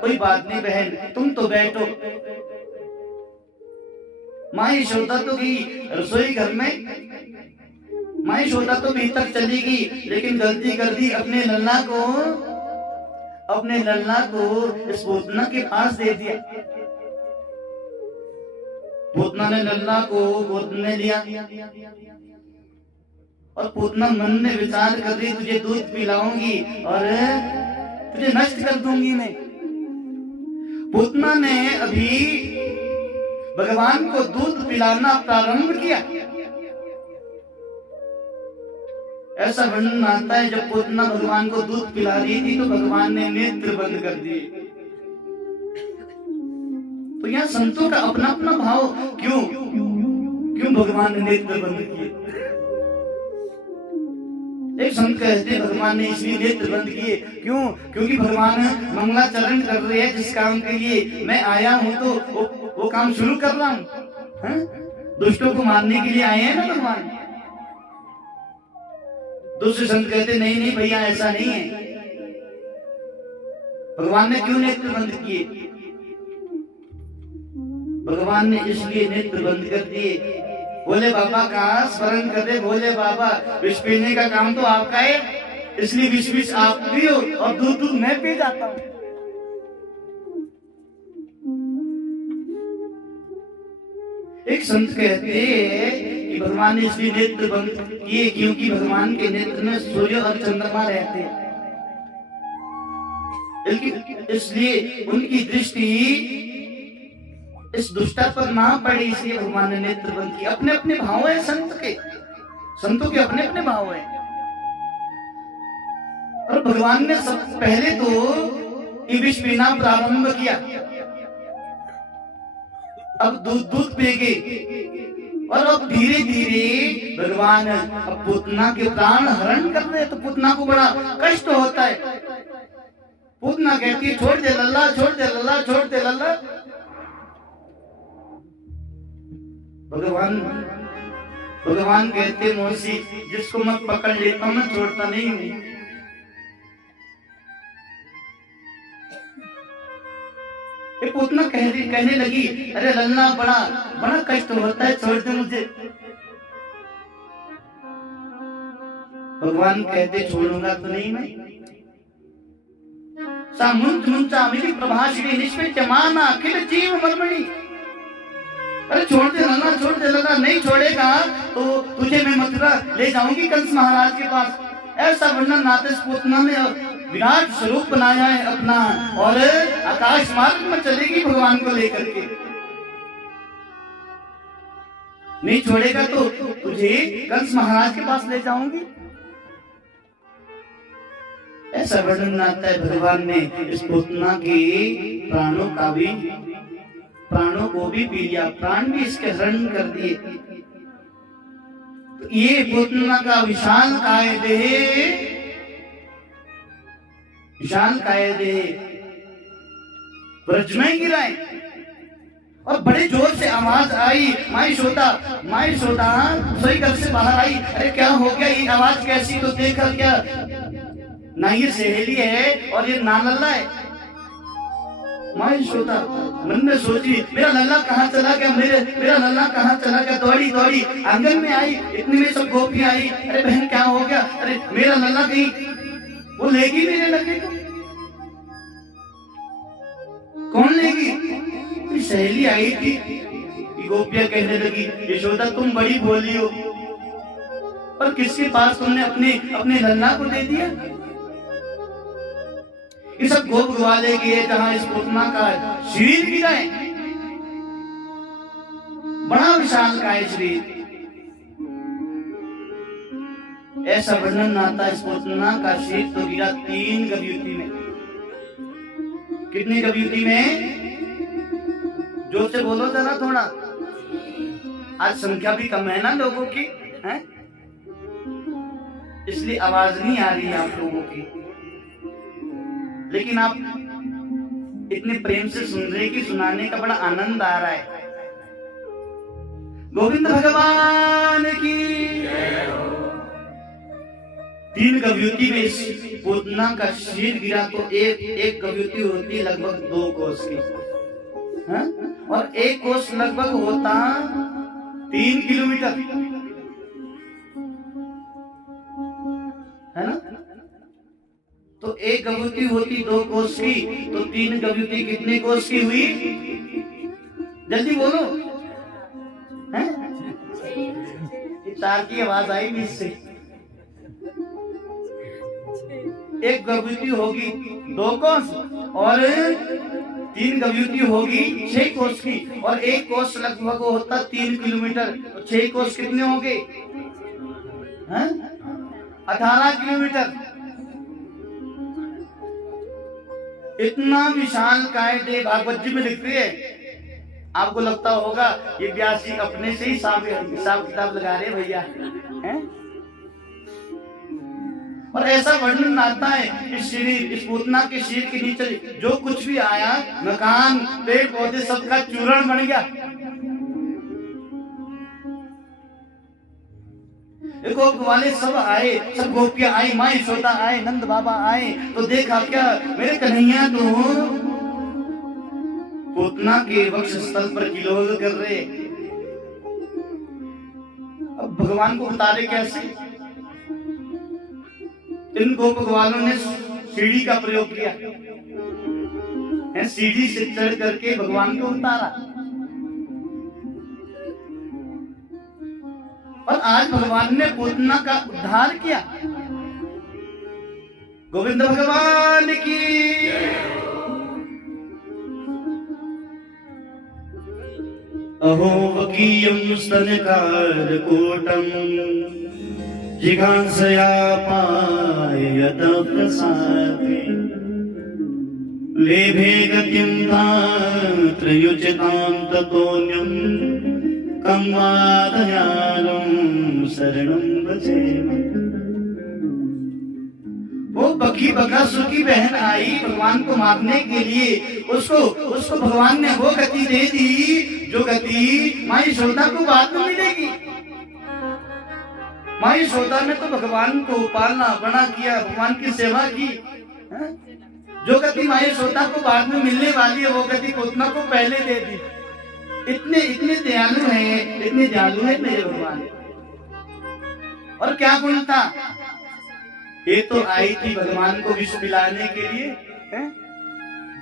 कोई बात नहीं बहन, तुम तो बैठो। माँ यशोदा तो गई रसोई घर में, माँ यशोदा तो भीतर चली गई, लेकिन गलती कर दी, अपने लल्ला को इस पूतना के पास दे दिया। पूतना ने लल्ला को गोद में लिया और पूतना मन में विचार कर रही, तुझे दूध पिलाऊंगी और तुझे नष्ट कर दूंगी मैं। पूतना ने अभी भगवान को दूध पिलाना प्रारंभ किया। ऐसा वर्णन आता है, जब पूतना भगवान को दूध पिला रही थी तो भगवान ने नेत्र बंद कर दिए। तो यहाँ संतों का अपना अपना भाव, क्यों भगवान ने नेत्र बंद किए? एक संत कहते भगवान ने इसलिए नेत्र बंद किए, क्योंकि भगवान मंगलाचरण कर रहे हैं, जिस काम के लिए मैं आया हूं तो वो काम शुरू कर रहा हूं। दुष्टों को मारने के लिए आए हैं ना भगवान। दूसरे संत कहते नहीं भैया, ऐसा नहीं है। भगवान ने क्यों नेत्र बंद किए? भगवान ने इसलिए नेत्र बंद कर दिए, भोले बाबा का स्मरण कर दे। भोले बाबा, विष पीने का काम तो आपका है, इसलिए विष आप पियो और दूध मैं पी जाता हूं। एक संत कहते हैं कि भगवान ने इसलिए नेत्र बंद किए क्योंकि भगवान के नेत्र में सूर्य और चंद्रमा रहते हैं, इसलिए उनकी दृष्टि इस दुष्टा पर ना पड़े, इसलिए भगवान ने नेत्र बंद किया। अपने अपने भाव है संतों के अपने अपने भाव है। और भगवान ने सब पहले तो विष पीना प्रारंभ किया, अब दूध पीगे, और अब धीरे धीरे भगवान अब पूतना के प्राण हरण कर रहे। तो पूतना को बड़ा कष्ट होता है। पूतना कहती है छोड़ दे लल्ला, छोड़ दे लल्ला, छोड़ दे लल्ला। भगवान कहते मौसी, जिसको मैं पकड़ लेता हूं मैं छोड़ता नहीं हूं। पूतना कहने लगी, अरे लल्ला बड़ा कष्ट होता है, छोड़ दे मुझे। भगवान कहते छोड़ूंगा तो नहीं मैं। सामुंच मुंचा मेरी प्रभाश्री निष्पेचमान अखिल जीव मर्मणि। अरे छोड़ दे लल्ला, छोड़ दे लल्ला। नहीं छोड़ेगा तो तुझे मैं मथुरा ले जाऊंगी कंस महाराज के पास। ऐसा वर्णन नाते पूतना ने विराट स्वरूप बनाया है अपना, और आकाश मार्ग में चलेगी भगवान को लेकर के। नहीं छोड़ेगा तो तुझे कंस महाराज के पास ले जाऊंगी। ऐसा वर्णन आता है भगवान ने इस पूतना के प्राणों को भी पी लिया, प्राण भी इसके हरण कर दिए। तो ये पूतना का विशाल काय देह ब्रज में गिराए, और बड़े जोर से आवाज आई, माँ यशोदा रसोई घर से बाहर आई। अरे क्या हो गया, ये आवाज कैसी? तो देखा क्या, ना ये सहेली है और ये ना लल्ला है। माँ यशोदा मन में सोची, मेरा लल्ला कहाँ चला गया, मेरा लल्ला कहाँ चला गया। दौड़ी आंगन में आई, इतने में सब गोपियां आई। अरे बहन क्या हो गया? अरे मेरा लल्ला कहीं वो लेगी मेरे लल्ले को। कौन लेगी? सहेली आई थी। गोपियां कहने लगी, यशोदा तुम बड़ी भोली हो, पर किसके पास तुमने अपने लल्ला को दे दिया? ये सब गोप ग्वाले की है, जहां इस पूतना का शरीर गिरा है, बड़ा विशाल का है शरीर। ऐसा वर्णन आता है इस पूतना का शरीर तो गिरा 3 गवयुति में। कितनी गवयुति में? जोर से बोलो जरा थोड़ा, आज संख्या भी कम है ना लोगों की, है? इसलिए आवाज नहीं आ रही है आप लोगों की, लेकिन आप इतने प्रेम से सुन रहे कि सुनाने का बड़ा आनंद आ रहा है। गोविंद भगवान की 3 गवयुति में इस पूतना का शरीर गिरा तो एक गवयुति होती लगभग 2 कोस की। हाँ? और एक कोस लगभग होता 3 किलोमीटर, है ना? तो एक गवयुति होती 2 कोस की, तो 3 गवयुति कितने कोस की हुई? जल्दी बोलो, हैं? 4 की आवाज आई बीच से। एक गवयुति होगी 2 कोस और 3 गवयुति होगी 6 कोस की, और एक कोस लगभग होता 3 किलोमीटर, तो 6 कोस कितने होंगे? 18 किलोमीटर। इतना विशाल कायदे भागवत जी में लिखते हैं। आपको लगता होगा ये व्यास जी अपने से ही हिसाब किताब लगा रहे भैया, हैं? और ऐसा वर्णन आता है इस शरीर, इस पूतना के शरीर के नीचे जो कुछ भी आया, मकान, पेड़ पौधे, सबका चूर्ण बन गया। देखो वाले सब आए, सब गोपियां आई, माँ यशोदा आए, नंद बाबा आए, तो देखा क्या मेरे कन्हैया तो पूतना के वक्ष स्थल पर किलोल कर रहे। अब भगवान को उतारे कैसे? इन गोप भगवानों ने सीढ़ी का प्रयोग किया, सीढ़ी से चढ़ करके भगवान को उतारा। और आज भगवान ने पूतना का उद्धार किया। गोविंद भगवान की। अहो वकीयं स्तनकारकूटं जिघांसया पाययत प्रसादे लेभे गतिं तात्रयुचितां ततोऽन्यं कं वा दयालुं शरणं भजेम। वो बकी बकासुर की बहन आई भगवान को मारने के लिए, उसको भगवान ने वो गति दे दी जो गति माँ यशोदा को बाद में मिलेगी। माँ यशोदा ने तो भगवान को पालना बड़ा किया, भगवान की सेवा की, है? जो गति माँ यशोदा को बाद में मिलने वाली है वो गति पूतना को पहले दे दी। इतने दयालु हैं, इतने दयालु है मेरे भगवान। और क्या गुण था? ये तो आई थी भगवान को विष पिलाने के लिए, है?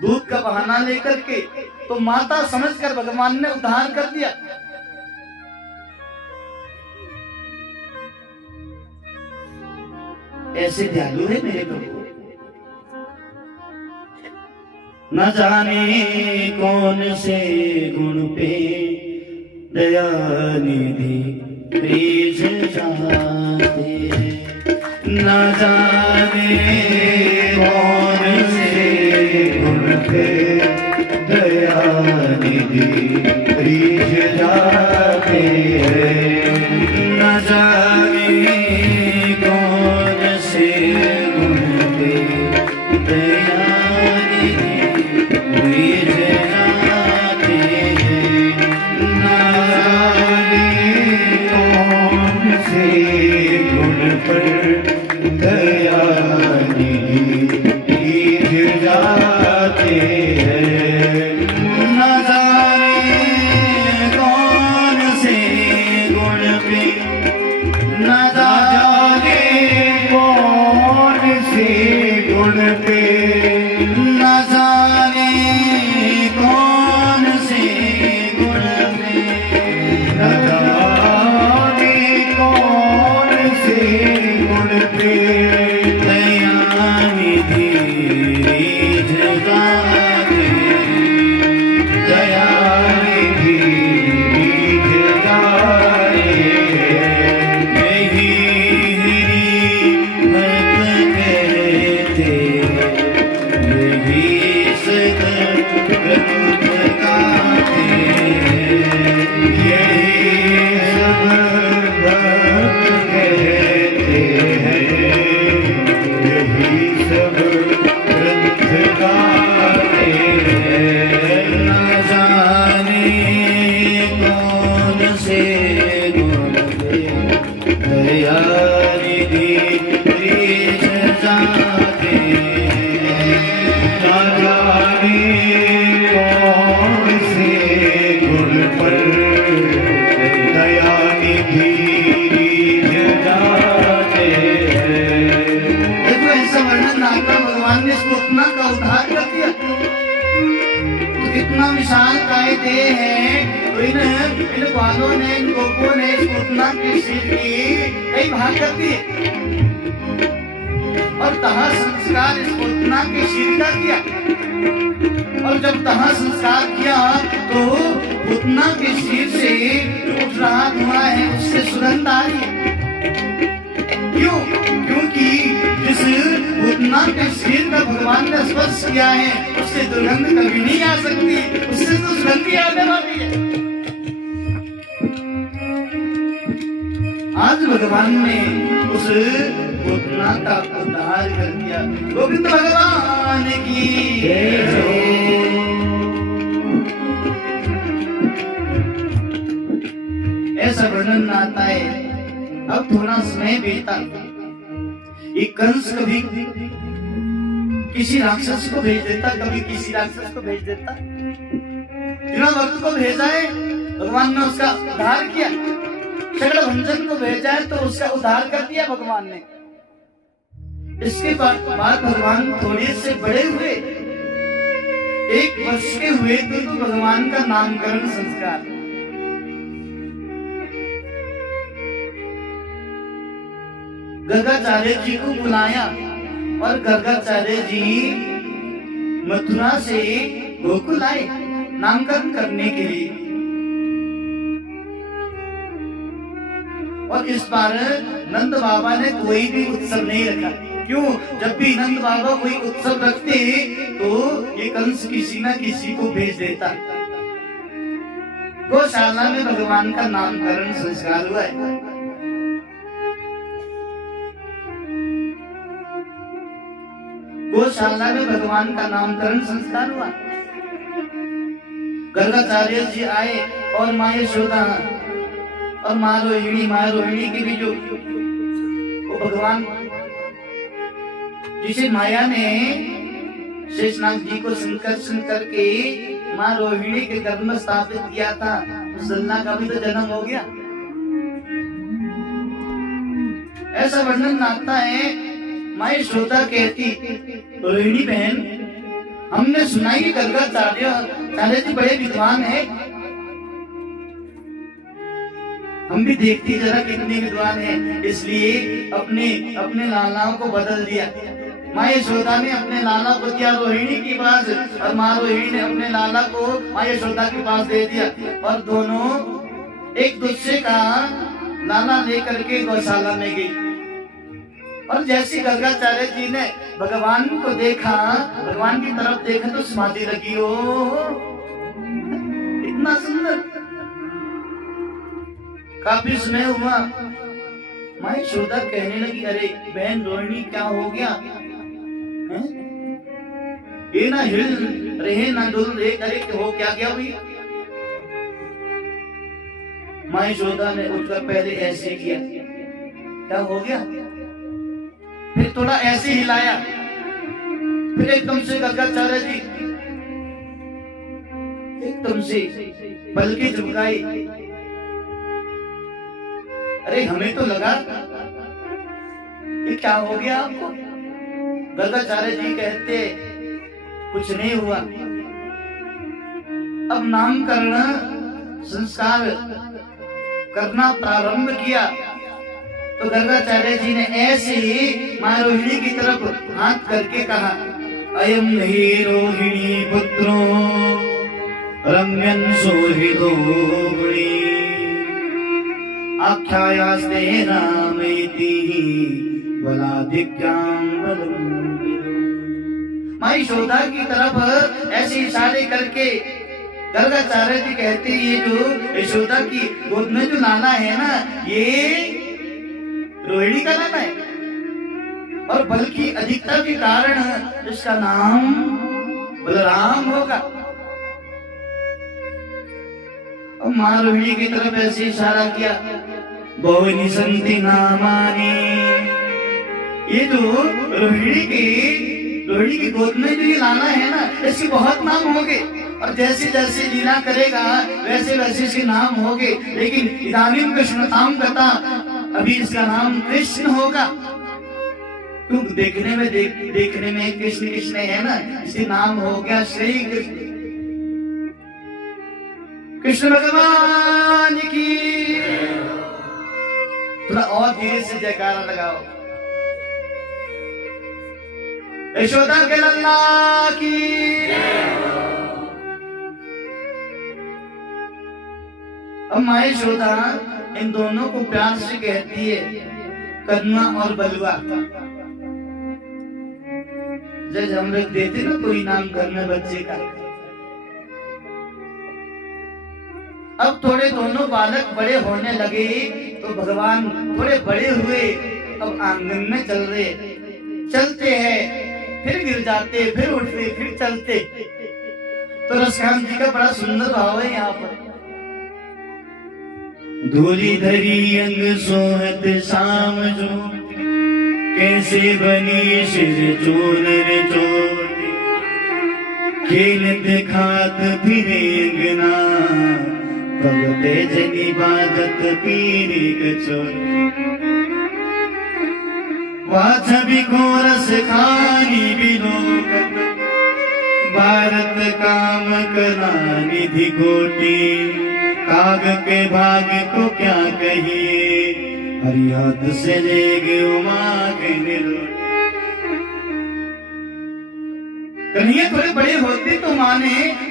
दूध का बहाना लेकर के, तो माता समझकर भगवान ने उद्धार कर दिया। ऐसे दयालु है मेरे प्रभु। न जाने कौन से गुण पे दया निधि तेज जाते, न जाने कौन से गुण पे दया निधि तेज जाते, न जाने कौन से गुण पे दया कौन से पुतना का उद्धार कर दिया। तो इतना विशाल काय देह है, तो इन बालों ने, इन गोपों ने इस पुतना के सिर की कई भाग कर दिए और तहा संस्कार इस पुतना के सिर का किया। और जब तहा संस्कार किया तो पुतना के सिर से जो उठ रहा धुआं है उससे सुगंध आ रही है। क्यों? क्योंकि जिस पुतना के सिर का भगवान ने स्पर्श किया है उससे दुर्गंध कभी नहीं आ सकती, उससे तो सुगंध ही आने वाली है। आज भगवान ने उस पुतना का उद्धार कर दिया। गोविंद भगवान की जय हो। ऐसा वर्णन आता है। अब थोड़ा समय बीता, एक कंस कभी किसी राक्षस को भेज देता, कभी किसी राक्षस को भेज देता। भक्त को भेजा है, भगवान ने उसका उद्धार किया। शगड़भंजन को भेजा है तो उसका उद्धार कर दिया भगवान ने। इसके बाद भगवान थोड़े से बड़े हुए, 1 वर्ष के हुए तो भगवान का नामकरण संस्कार। गर्गाचार्य जी को बुलाया और गर्गाचार्य जी मथुरा से गोकुल आए नामकरण करने के लिए। और इस बार नंद बाबा ने कोई भी उत्सव नहीं रखा। क्यों? जब भी नंद बाबा कोई उत्सव रखते तो ये कंस किसी न किसी को भेज देता। गौशाला में भगवान का नामकरण संस्कार हुआ है। गौशाला में भगवान का नामकरण संस्कार हुआ। गर्गाचार्य जी आए और माँ यशोदा और माँ रोहिणी के भी जो वो भगवान जिसे माया ने शेषनाग जी को संकर्षण करके माँ रोहिणी के गर्भ में स्थापित किया था, उस लल्ला का भी तो जन्म हो गया। ऐसा वर्णन आता है। माँ यशोदा कहती, रोहिणी बहन, हमने सुना कि गर्गाचार्य जी बड़े विद्वान है, हम भी देखती जरा कितने विद्वान हैं, इसलिए अपने लालाओं को बदल दिया। माँ यशोदा ने अपने लाला को दिया रोहिणी के पास और माँ रोहिणी ने अपने लाला को माँ यशोदा के पास दे दिया और दोनों एक दूसरे का लाला लेकर के गौशाला में गई। और जैसे गर्गाचार्य जी ने भगवान को देखा, भगवान की तरफ देखा तो समाधि लगी। ओ इतना सुंदर। काफी समय हुआ, माँ यशोदा कहने लगी, अरे बहन रोहिणी क्या हो गया है? ये ना हिल रहे ना डुल रहे, अरे हो क्या गया हुई? माँ यशोदा ने उठकर पहले ऐसे किया, क्या हो गया? फिर थोड़ा ऐसे हिलाया, फिर एकदम से गर्गाचार्य जी एकदम से पलके झुकाई। अरे हमें तो लगा ये क्या हो गया आपको? गर्गाचार्य जी कहते कुछ नहीं हुआ। अब नामकरण संस्कार करना प्रारंभ किया तो गर्गाचार्य जी ने ऐसे ही माँ रोहिणी की तरफ हाथ करके कहा, अयम हि रोहिणी पुत्रो रम्यन् सोहितो गुणी आख्यायास्ते रामेति बलाधिक्यां बलम् विदो। माँ यशोदा की तरफ ऐसे इशारे करके गर्गाचार्य जी कहते, ये जो यशोदा की गोद में जो लाला है ना, ये रोहिणी का नाम है और बल की अधिकता के कारण इसका नाम बलराम होगा। और माँ रोहिणी की तरफ ऐसे इशारा किया, बहुनि संति नामानि। ये जो रोहिणी की गोद में जो ये लाला है ना, इसके बहुत नाम होंगे और जैसे जैसे लीला करेगा वैसे वैसे इसके नाम होंगे। लेकिन इदानीं कृष्णतां कथा, अभी इसका नाम कृष्ण होगा। क्यों देखने में कृष्ण कृष्ण है ना, इसलिए नाम हो गया श्री कृष्ण। कृष्ण भगवान की। थोड़ा और धीरे से जयकारा लगाओ। यशोदा के लल्ला की। अब माँ यशोदा इन दोनों को प्यार से कहती है कन्ना और बलुआ। जब हम लोग देते ना कोई नाम घर में बच्चे का, अब थोड़े दोनों बालक बड़े होने लगे तो भगवान थोड़े बड़े हुए, अब आंगन में चलते हैं, फिर गिर जाते, फिर उठते, फिर चलते। तो रसखान जी का बड़ा सुंदर भाव है यहाँ पर। धूली धरी अंग सोहत शाम जो, कैसे बनी शिर चोनर चोटी, खेलत खात फिरे अंगना, तब तेजनी बाजत पीरी कचोर। वाछबी को रस खानी बिलोकत, भारत काम करा निधि कोटि, काग के भाग को क्या कहिए, हरियाद से ले गए उमा के निरोट। कन्हैया थोड़े बड़े होते तो माँ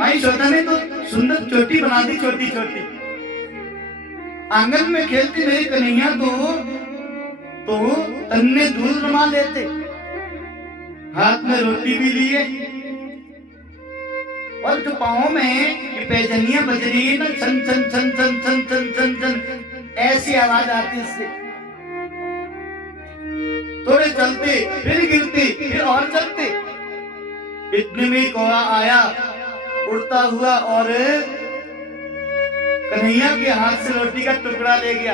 यशोदा ने तो सुंदर चोटी बना दी, छोटी छोटी। आंगन में खेलती रही कन्हैया तो तन्ने दूध रमा लेते, हाथ में रोटी भी लिए, और जो पाँव में पैजनियां बज रही है ना, छन छन छन छन छन छन छन छन ऐसी आवाज आती इससे। थोड़े चलते, फिर गिरते, फिर और चलते। इतने में कौवा आया उड़ता हुआ और कन्हैया के हाथ से रोटी का टुकड़ा ले गया।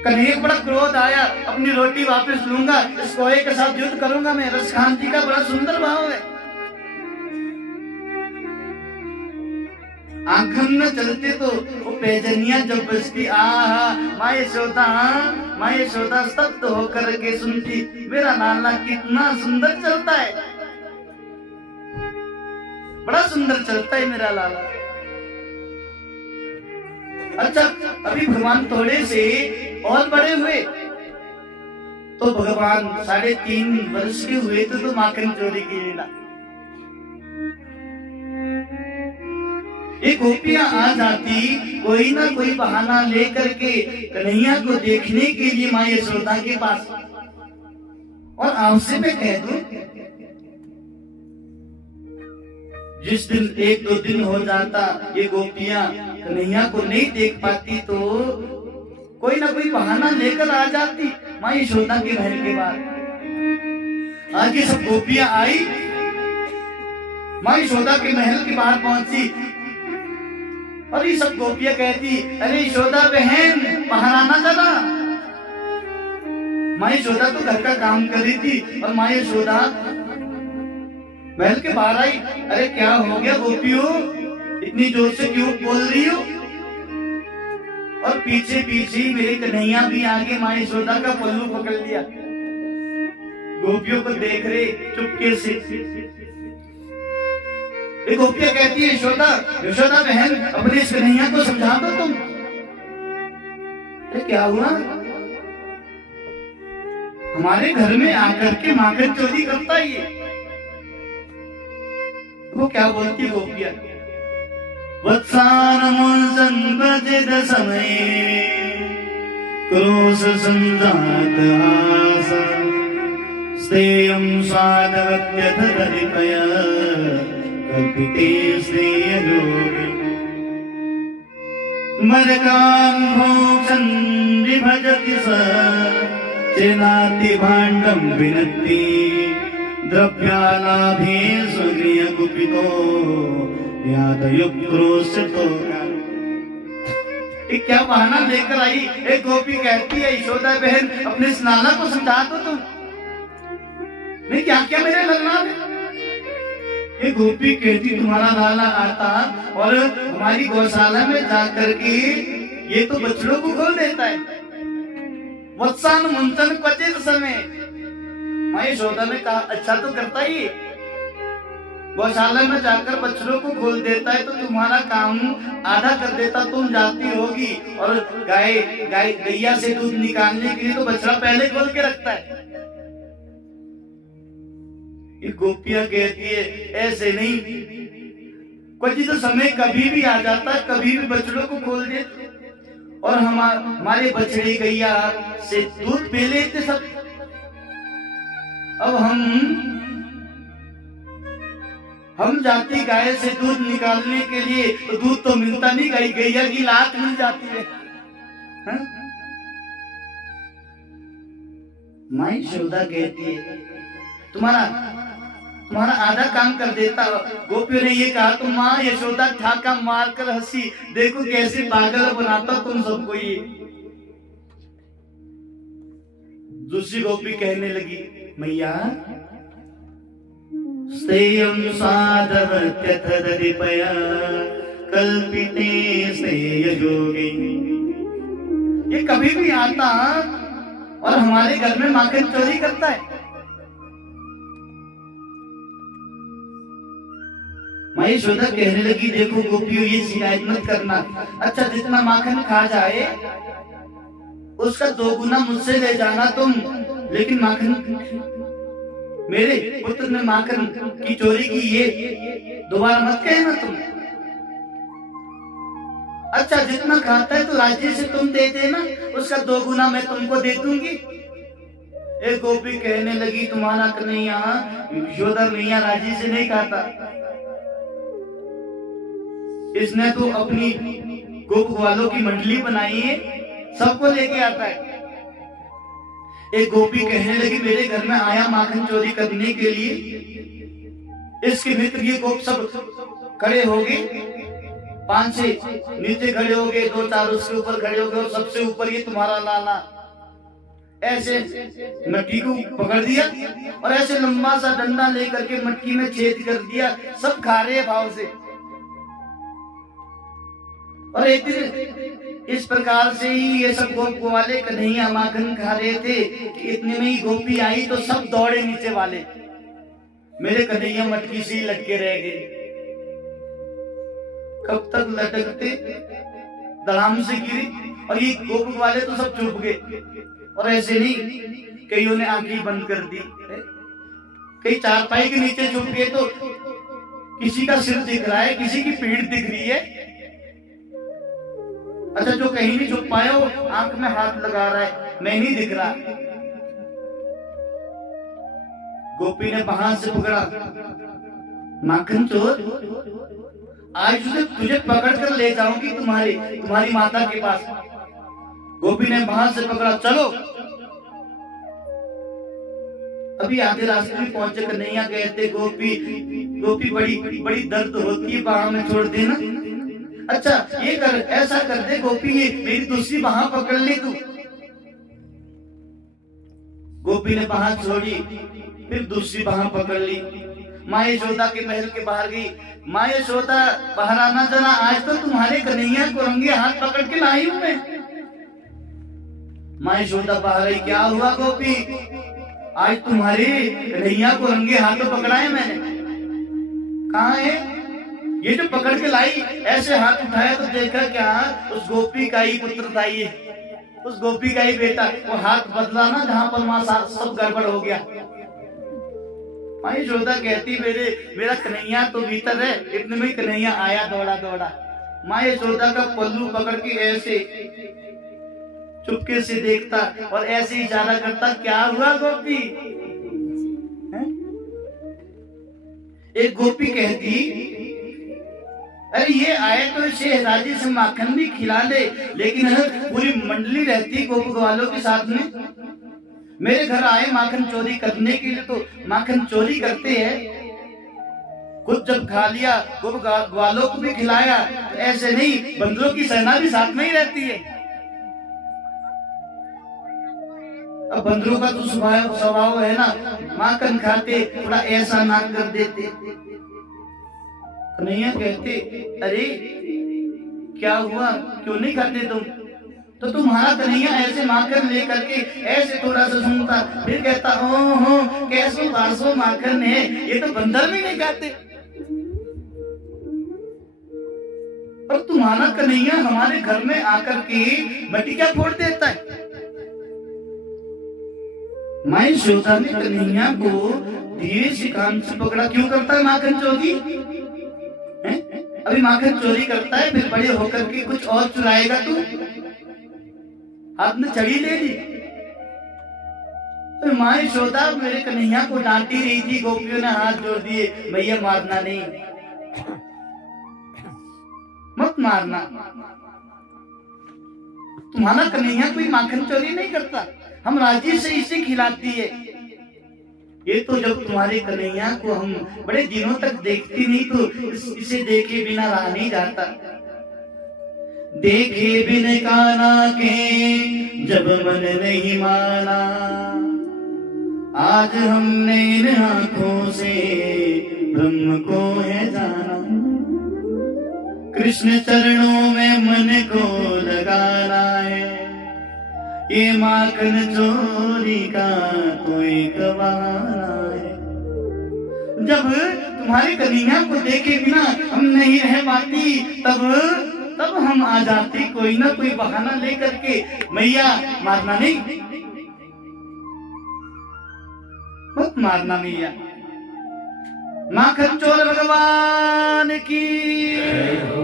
कन्हैया को बड़ा क्रोध आया, अपनी रोटी वापस लूंगा, इस कौवे के साथ युद्ध करूंगा मैं। रसखान जी का बड़ा सुंदर भाव है। आंगन में चलते तो वो पैजनियां जब बजती, आहा माँ यशोदा स्तब्ध होकर के सुनती, मेरा लाला कितना सुंदर चलता है, बड़ा सुंदर चलता है मेरा लाला। अच्छा, अभी भगवान थोड़े से और बड़े हुए तो भगवान 3.5 वर्ष के हुए तो माखन चोरी की लीला। ये गोपियां आ जाती कोई ना कोई बहाना लेकर के कन्हैया को देखने के लिए माँ यशोदा के पास। और आपसे मैं कह दूं, जिस दिन 1-2 दिन हो जाता ये गोपियां कन्हैया को नहीं देख पाती तो कोई ना कोई बहाना लेकर आ जाती माँ यशोदा के महल के बाहर। आज ये सब गोपियां आई, माँ यशोदा के महल के बाहर पहुंची और ये सब गोपियां कहती, अरे यशोदा बहन महाराना चला। माँ यशोदा तो घर का काम कर रही थी और माँ यशोदा महल के बाहर आई। अरे क्या हो गया गोपियों, इतनी जोर से क्यों बोल रही हो? और पीछे पीछे मेरे कन्हैया भी आगे माँ यशोदा का पल्लू पकड़ लिया, गोपियों को देख रहे चुपके से। एक गोपियां कहती है, यशोदा बहन अपने इस कन्हैया को समझा दो तुम। क्या हुआ? हमारे घर में आकर के माखन चोरी करता है ये। वो क्या बोलती है गोपियां? वत्सानमुंसंप्रजित समय क्रोश संजात आसा स्तेयं स्वादवत्यथ दरिपया कल्पिते स्नेहयोगे मरकान् भोक्षन् विभजति स चेनाति भाण्डं विनत्ति द्रव्यालाभे स्वगृह कुपितो यादयुक्रोशतो। क्या बहाना लेकर आई? एक गोपी कहती है, यशोदा बहन अपने इस नाना को समझा दो तुम। नहीं क्या क्या मेरे लल्ला ने? ये गोपी कहती तुम्हारा लाला आता और हमारी गौशाला में जाकर के ये तो बछड़ों को खोल देता है, वत्सान मुंचन क्वचित समय। माँ यशोदा ने कहा अच्छा तो करता ही, गौशाला में जाकर बछड़ों को खोल देता है तो तुम्हारा काम आधा कर देता, तुम जाती होगी और गैया से दूध निकालने के लिए तो बछड़ा पहले खोल के रखता है। ये गोपियां कहती है ऐसे नहीं, क्वचित समय कभी भी आ जाता, कभी भी बछड़ों को खोल देते और हमारे बछड़े गैया से दूध पी लेते सब। अब हम जाती गाय से दूध निकालने के लिए तो दूध तो मिलता नहीं, गैया की लात मिल जाती है। माँ यशोदा कहती है तुम्हारा आधा काम कर देता। गोपियों ने ये कहा तो माँ यशोदा ठाका मार कर हंसी, देखो कैसे पागल बनाता तुम सबको ये। दूसरी गोपी कहने लगी मैया स्तेयं साधव त्यथदरिपया कल्पिते स्तेय योगे। ये कभी भी आता और हमारे घर में माखन चोरी करता है। माँ यशोदा कहने लगी देखो गोपियों ये शिकायत मत करना, अच्छा जितना माखन खा जाए उसका 2 गुना मुझसे ले जाना तुम, लेकिन माखन मेरे पुत्र ने माखन की चोरी की ये दोबारा मत कहना तुम। अच्छा जितना खाता है तो राज्य से तुम दे देना, उसका 2 गुना मैं तुमको दे दूंगी। एक गोपी कहने लगी तुम्हारा कन्हैया यशोदा मैया राजी से नहीं खाता, इसने तो अपनी गोप ग्वालों की मंडली बनाई है, सबको लेके आता है। एक गोपी कहने लगी मेरे घर में आया माखन चोरी करने के लिए, इसके मित्र ये गोप सब खड़े हो गए, 5-6 नीचे खड़े हो गए, 2-4 उसके ऊपर खड़े हो गए और सबसे ऊपर ये तुम्हारा लाला। ऐसे मटकी को पकड़ दिया और ऐसे लंबा सा डंडा लेकर के मटकी में छेद कर दिया, सब खा रहे भाव से। और एक दिन इस प्रकार से ही ये सब गोप वाले कन्हैया माखन खा रहे थे कि इतने में ही गोपी आई तो सब दौड़े नीचे वाले, मेरे कन्हैया मटकी से ही लटके रह गए। कब तक लटकते, धड़ाम से गिरी और ये गोप वाले तो सब चुप गए। और ऐसे नहीं, कईयों ने आंखें बंद कर दी, कई चारपाई के नीचे छुप गए तो किसी का सिर दिख रहा है, किसी की पीठ दिख रही है। अच्छा जो कहीं नहीं छुप पाया वो आंख में हाथ लगा रहा है, मैं नहीं दिख रहा। गोपी ने बाहर से पकड़ा, माखन चोर आज तुझे पकड़ कर ले जाऊंगी तुम्हारी माता के पास। गोपी ने बाहर से पकड़ा, चलो। अभी आधे रास्ते में पहुंचे कन्हैया कहते गोपी बड़ी दर्द होती है, बाह में छोड़ देना। अच्छा ये कर, ऐसा कर दे गोपी ये मेरी दूसरी बाह पकड़ ले तू। गोपी ने बाह छोड़ी, फिर दूसरी बाह पकड़ ली। माँ यशोदा के महल के बाहर गई, माँ यशोदा बाहर आना जरा, आज तो तुम्हारे कन्हैया को रंगे हाथ पकड़ के लाई हूं मैं। माँ यशोदा बाहर आई, क्या हुआ गोपी, आज तुम्हारे कन्हैया को रंगे हाथों पकड़ा है मैंने। कहाँ है ये जो पकड़ के लाई? ऐसे हाथ उठाया तो देखा क्या उस गोपी का ही पुत्र था ये, उस गोपी का ही बेटा। वो हाथ बदला ना जहां पर माँ सब गड़बड़ हो गया। माँ यशोदा कहती मेरा कन्हैया तो भीतर है, इतने में कन्हैया आया दौड़ा। माँ यशोदा का पल्लू पकड़ के ऐसे चुपके से देखता और ऐसे इशारा करता, क्या हुआ गोपी? एक गोपी कहती अरे ये आए तो इसे राजी से माखन भी खिला दे, लेकिन पूरी मंडली रहती गोप ग्वालों के साथ में। मेरे घर आए माखन चोरी करने के लिए तो माखन चोरी करते हैं, खुद जब खा लिया गोप ग्वालों को भी खिलाया। तो ऐसे नहीं, बंदरों की सेना भी साथ में ही रहती है। अब बंदरों का तो स्वभाव है ना, माखन खाते थोड़ा ऐसा नाक कर देते। कन्हैया कहते अरे क्या हुआ, क्यों नहीं खाते तुम? तो तुम्हारा कन्हैया ऐसे माखन लेकर के ऐसे थोड़ा सा सुनता, फिर कहता हो कैसो बासो माखन है, ये तो बंदर भी नहीं खाते। और तुम्हारा कन्हैया हमारे घर में आकर के मटिया फोड़ देता है। माई यशोदा ने कन्हैया को धीरे से कान से पकड़ा, क्यों करता है माखन चोरी? अभी माखन चोरी करता है, फिर बड़े होकर के कुछ और चुराएगा तू? हाथ में छड़ी ले ली। तो माँ यशोदा मेरे कन्हैया को डांटी रही थी, गोपियों ने हाथ जोड़ दिए, भैया मारना नहीं, मत मारना। तुम्हारा कन्हैया कोई माखन चोरी नहीं करता, हम राजी से इसे खिलाती है। ये तो जब तुम्हारे कन्हैया को हम बड़े दिनों तक देखती नहीं तो इसे देखे बिना रहा नहीं जाता। देखे बिन काना के जब मन नहीं माना, आज हमने इन आंखों से ब्रह्म को है जाना। कृष्ण चरणों में मन को लगाना है, ये माखन चोरी का कोई गवाना है। जब तुम्हारे कन्हैया को देखे बिना हम नहीं रह पाती, तब हम आ जाते कोई ना कोई बहाना लेकर के, मैया मारना नहीं, मत मारना मैया। माखन चोर भगवान की जय हो,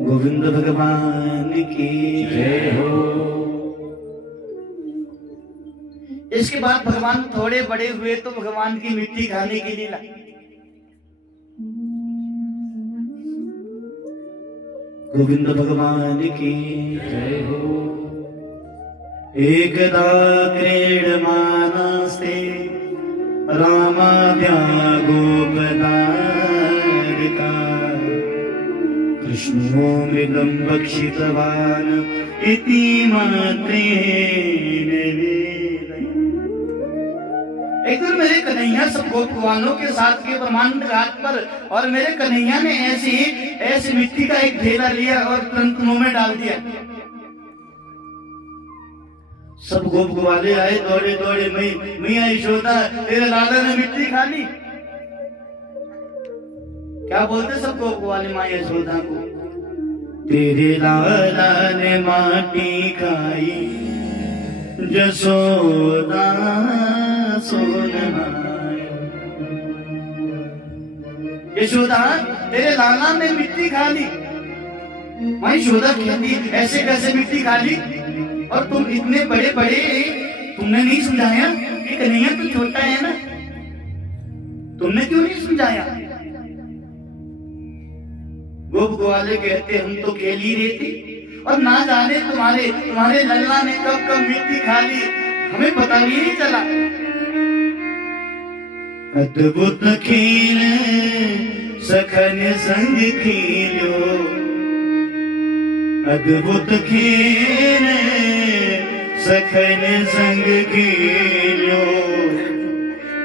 गोविंद भगवान की जय हो। इसके बाद भगवान थोड़े बड़े हुए तो भगवान की मिट्टी खाने की लीला। गोविंद भगवान की जय हो। एकदा क्रीडमानस्ते रामाद्या गोपदारिका, कृष्णो मृगं भक्षितवान् इति मात्रेण वेदयन्। एक दिन मेरे कन्हैया सब गोपवालों के साथ के ब्रह्मांड घाट पर, और मेरे कन्हैया ने ऐसी मिट्टी का एक ढेला लिया और तुरंत मुंह में डाल दिया। सब गोप ग्वाले आए दौड़े दौड़े, मैया यशोदा तेरे लाला ने मिट्टी खा ली। क्या बोलते सब गोप ग्वाले माँ यशोदा को? तेरे लाला ने माटी खाई, जसोदा सोन माया। यशोदा तेरे लाला ने मिट्टी खा ली। माँ यशोदा कहती ऐसे कैसे मिट्टी खा ली? और तुम इतने बड़े बड़े, तुमने नहीं समझाया कि कन्हैया तो छोटा है ना, तुमने क्यों नहीं समझाया? गोप ग्वाले कहते हम तो खेल ही रहे थे, और ना जाने तुम्हारे लल्ला ने कब कब मिट्टी खा ली, हमें पता भी नहीं चला। अद्भुत खेल सखन संग खेलो, अद्भुत खेल सखन संग खेलो,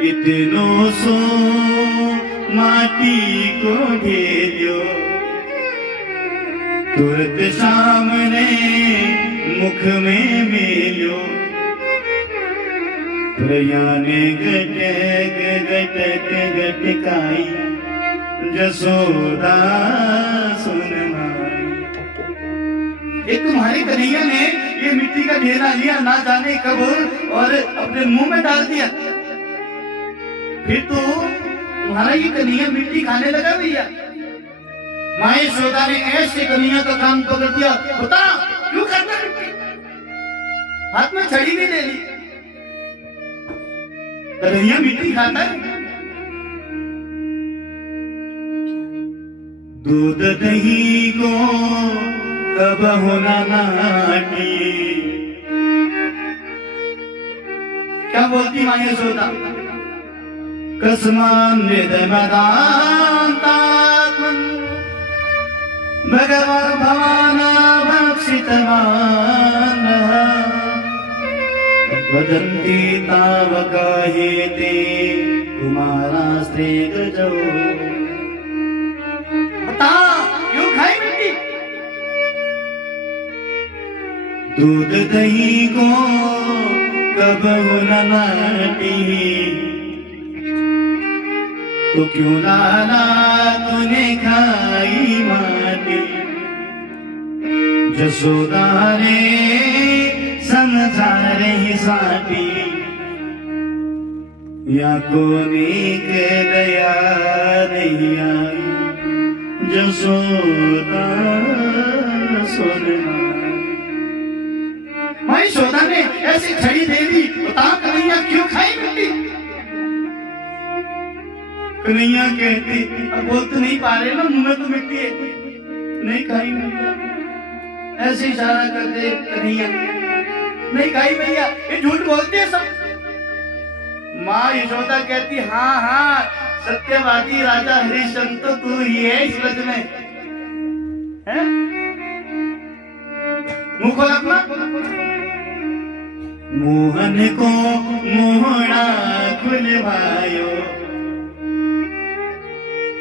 इतनो सो माटी को ढेलो। तुरंत सामने मुख में मेलो, प्रयाने गटक गटक गटकाई, जसोदा सुन माई। एक तुम्हारे कन्हैया ने ये मिट्टी का ढेला लिया, ना जाने कब, और अपने मुंह में डाल दिया। फिर तो तुम्हारा ये कन्हैया मिट्टी खाने लगा भैया। माँ यशोदा ने ऐसे कन्हैया का कान पकड़ दिया, बता क्यों खाता मिट्टी? हाथ में छड़ी भी ले ली। कन्हैया मिट्टी खाता है? दूध दही को कब होना नाटी। क्या बोलती माँ यशोदा? कस्मान मदांतात्मन भगवान भवान भक्षितवान, वदन्ति तावकाहेते कुमारास्ते गजो। बता क्यों खाई मिट्टी? दूध दही को कबहू न नाटी, तो क्यों लाला तूने खाई माटी। जसोदा ने समझा रही साटी, या कोनी के दया नहीं आई। जसोदा सोना माई यशोदा ने ऐसी छड़ी दे दी, बता कन्हैया क्यों खाई मिट्टी। कन्हैया कहती, अब बोल तो नहीं पा रहे ना, मुंह में तो मिट्टी है, नहीं खाई भैया। ऐसे इशारा करते कन्हैया, नहीं खाई भैया, ये झूठ बोलते हैं सब। माँ यशोदा कहती, हाँ हाँ सत्यवादी राजा हरिश्चंद्र तो तू ही है इस व्रत में, है? मुंह खोल अपना। मोहन को मोहना खुलवायो,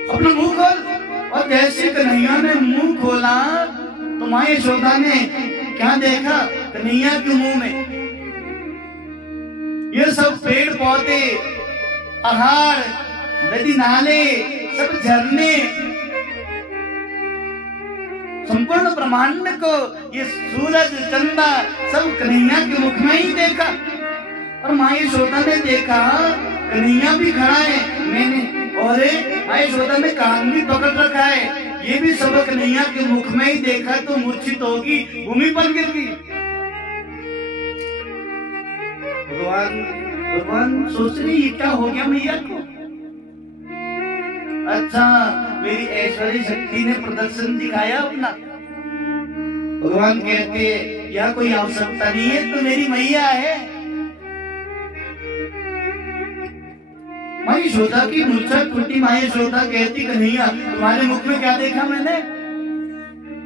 अपना मुंह खोल। और जैसे कन्हैया ने मुंह खोला तो माँ यशोदा ने क्या देखा कन्हैया के मुंह में? ये सब पेड़ पौधे, पहाड़, नदी नाले, सब झरने, संपूर्ण ब्रह्मांड को ये सूरज चंदा सब कन्हैया के मुख में ही देखा। और माँ यशोदा ने देखा कन्हैया भी खड़ा है, मैंने और माँ यशोदा ने कान भी पकड़ रखा है, ये भी सब कन्हैया के मुख में ही देखा तो मूर्छित होगी, भूमि पर गिर गई। भगवान सोच रही ये क्या हो गया मैया को? अच्छा मेरी ऐश्वर्य शक्ति ने प्रदर्शन दिखाया अपना। भगवान कहते या कोई आवश्यकता नहीं है, तो मेरी मैया है। माँ यशोदा की मूर्छा टूटी। माँ यशोदा कहती कन्हैया तुम्हारे मुख में क्या देखा मैंने?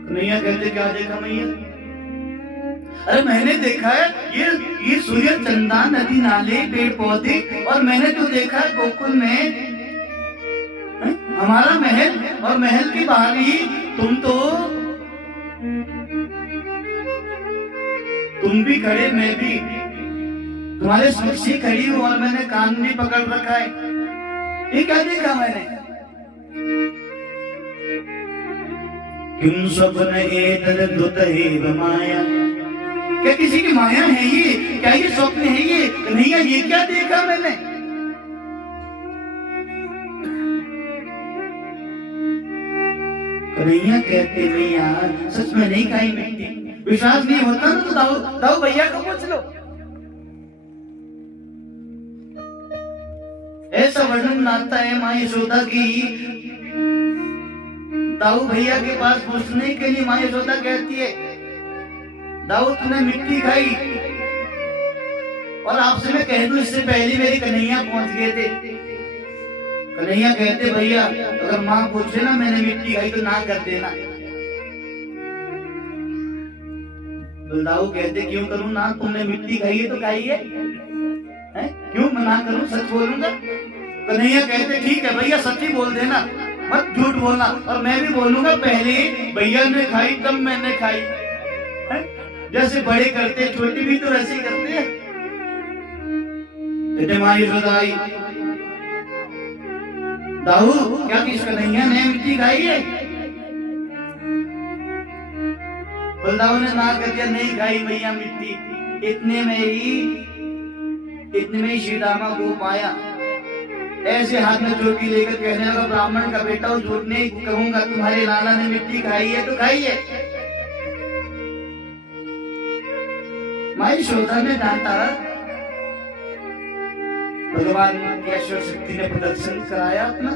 कन्हैया कहते क्या देखा मैया? अरे मैंने देखा है ये सूर्य चंदा, नदी नाले, पेड़ पौधे, और मैंने तो देखा गोकुल में हमारा महल, और महल के बाहर ही तुम भी खड़े, मैं भी तुम्हारे समक्ष ही खड़ी हूँ, और मैंने कान भी पकड़ रखा है। ये क्या देखा मैंने? किम स्वप्न एतद् एव माया, क्या किसी की माया है ये? क्या ये स्वप्न है ये? कन्हैया ये क्या देखा मैंने? कन्हैया कहते नहीं यार, सच में नहीं खाई मिट्टी। विश्वास नहीं होता ना तो दाऊ भैया को पूछ लो। ऐसा वर्णन आता है माँ यशोदा की। दाऊ भैया के पास पूछने के लिए माँ यशोदा कहती है, दाऊ तूने मिट्टी खाई? और आपसे मैं कह दूं इससे पहले मेरे कन्हैया पहुंच गए थे। कन्हैया कहते भैया अगर माँ पूछे ना मैंने मिट्टी खाई तो ना कर देना। दाऊ कहते क्यों करूं ना, तुमने मिट्टी खाई है तो खाई है, क्यों मना करूं, सच बोलूंगा। कन्हैया कहते ठीक है भैया सच ही बोल देना, मत झूठ बोलना। और मैं भी बोलूंगा पहले भैया ने खाई तब मैंने खाई। जैसे बड़े करते छोटे भी तो ऐसे ही करते हैं। माँ यशोदा आई, दाऊ क्या किस कन्हैया ने मिट्टी खाई है? दाऊ ने ना कर दिया, नहीं खाई भैया मिट्टी। इतने में ही श्री रामा को पाया, ऐसे हाथ में चोटी लेकर कहने लगा ब्राह्मण का बेटा हूँ, झूठ नहीं कहूंगा, तुम्हारे लाला ने मिट्टी खाई है तो खाई है। माँ यशोदा ने डांटा, भगवान की ऐश्वर्य शक्ति ने प्रदर्शन कराया अपना।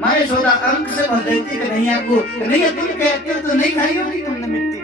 माँ यशोदा अंक से भर देती कन्हैया को, कन्हैया तुम कहते हो तो नहीं खाई होगी तुमने मिट्टी।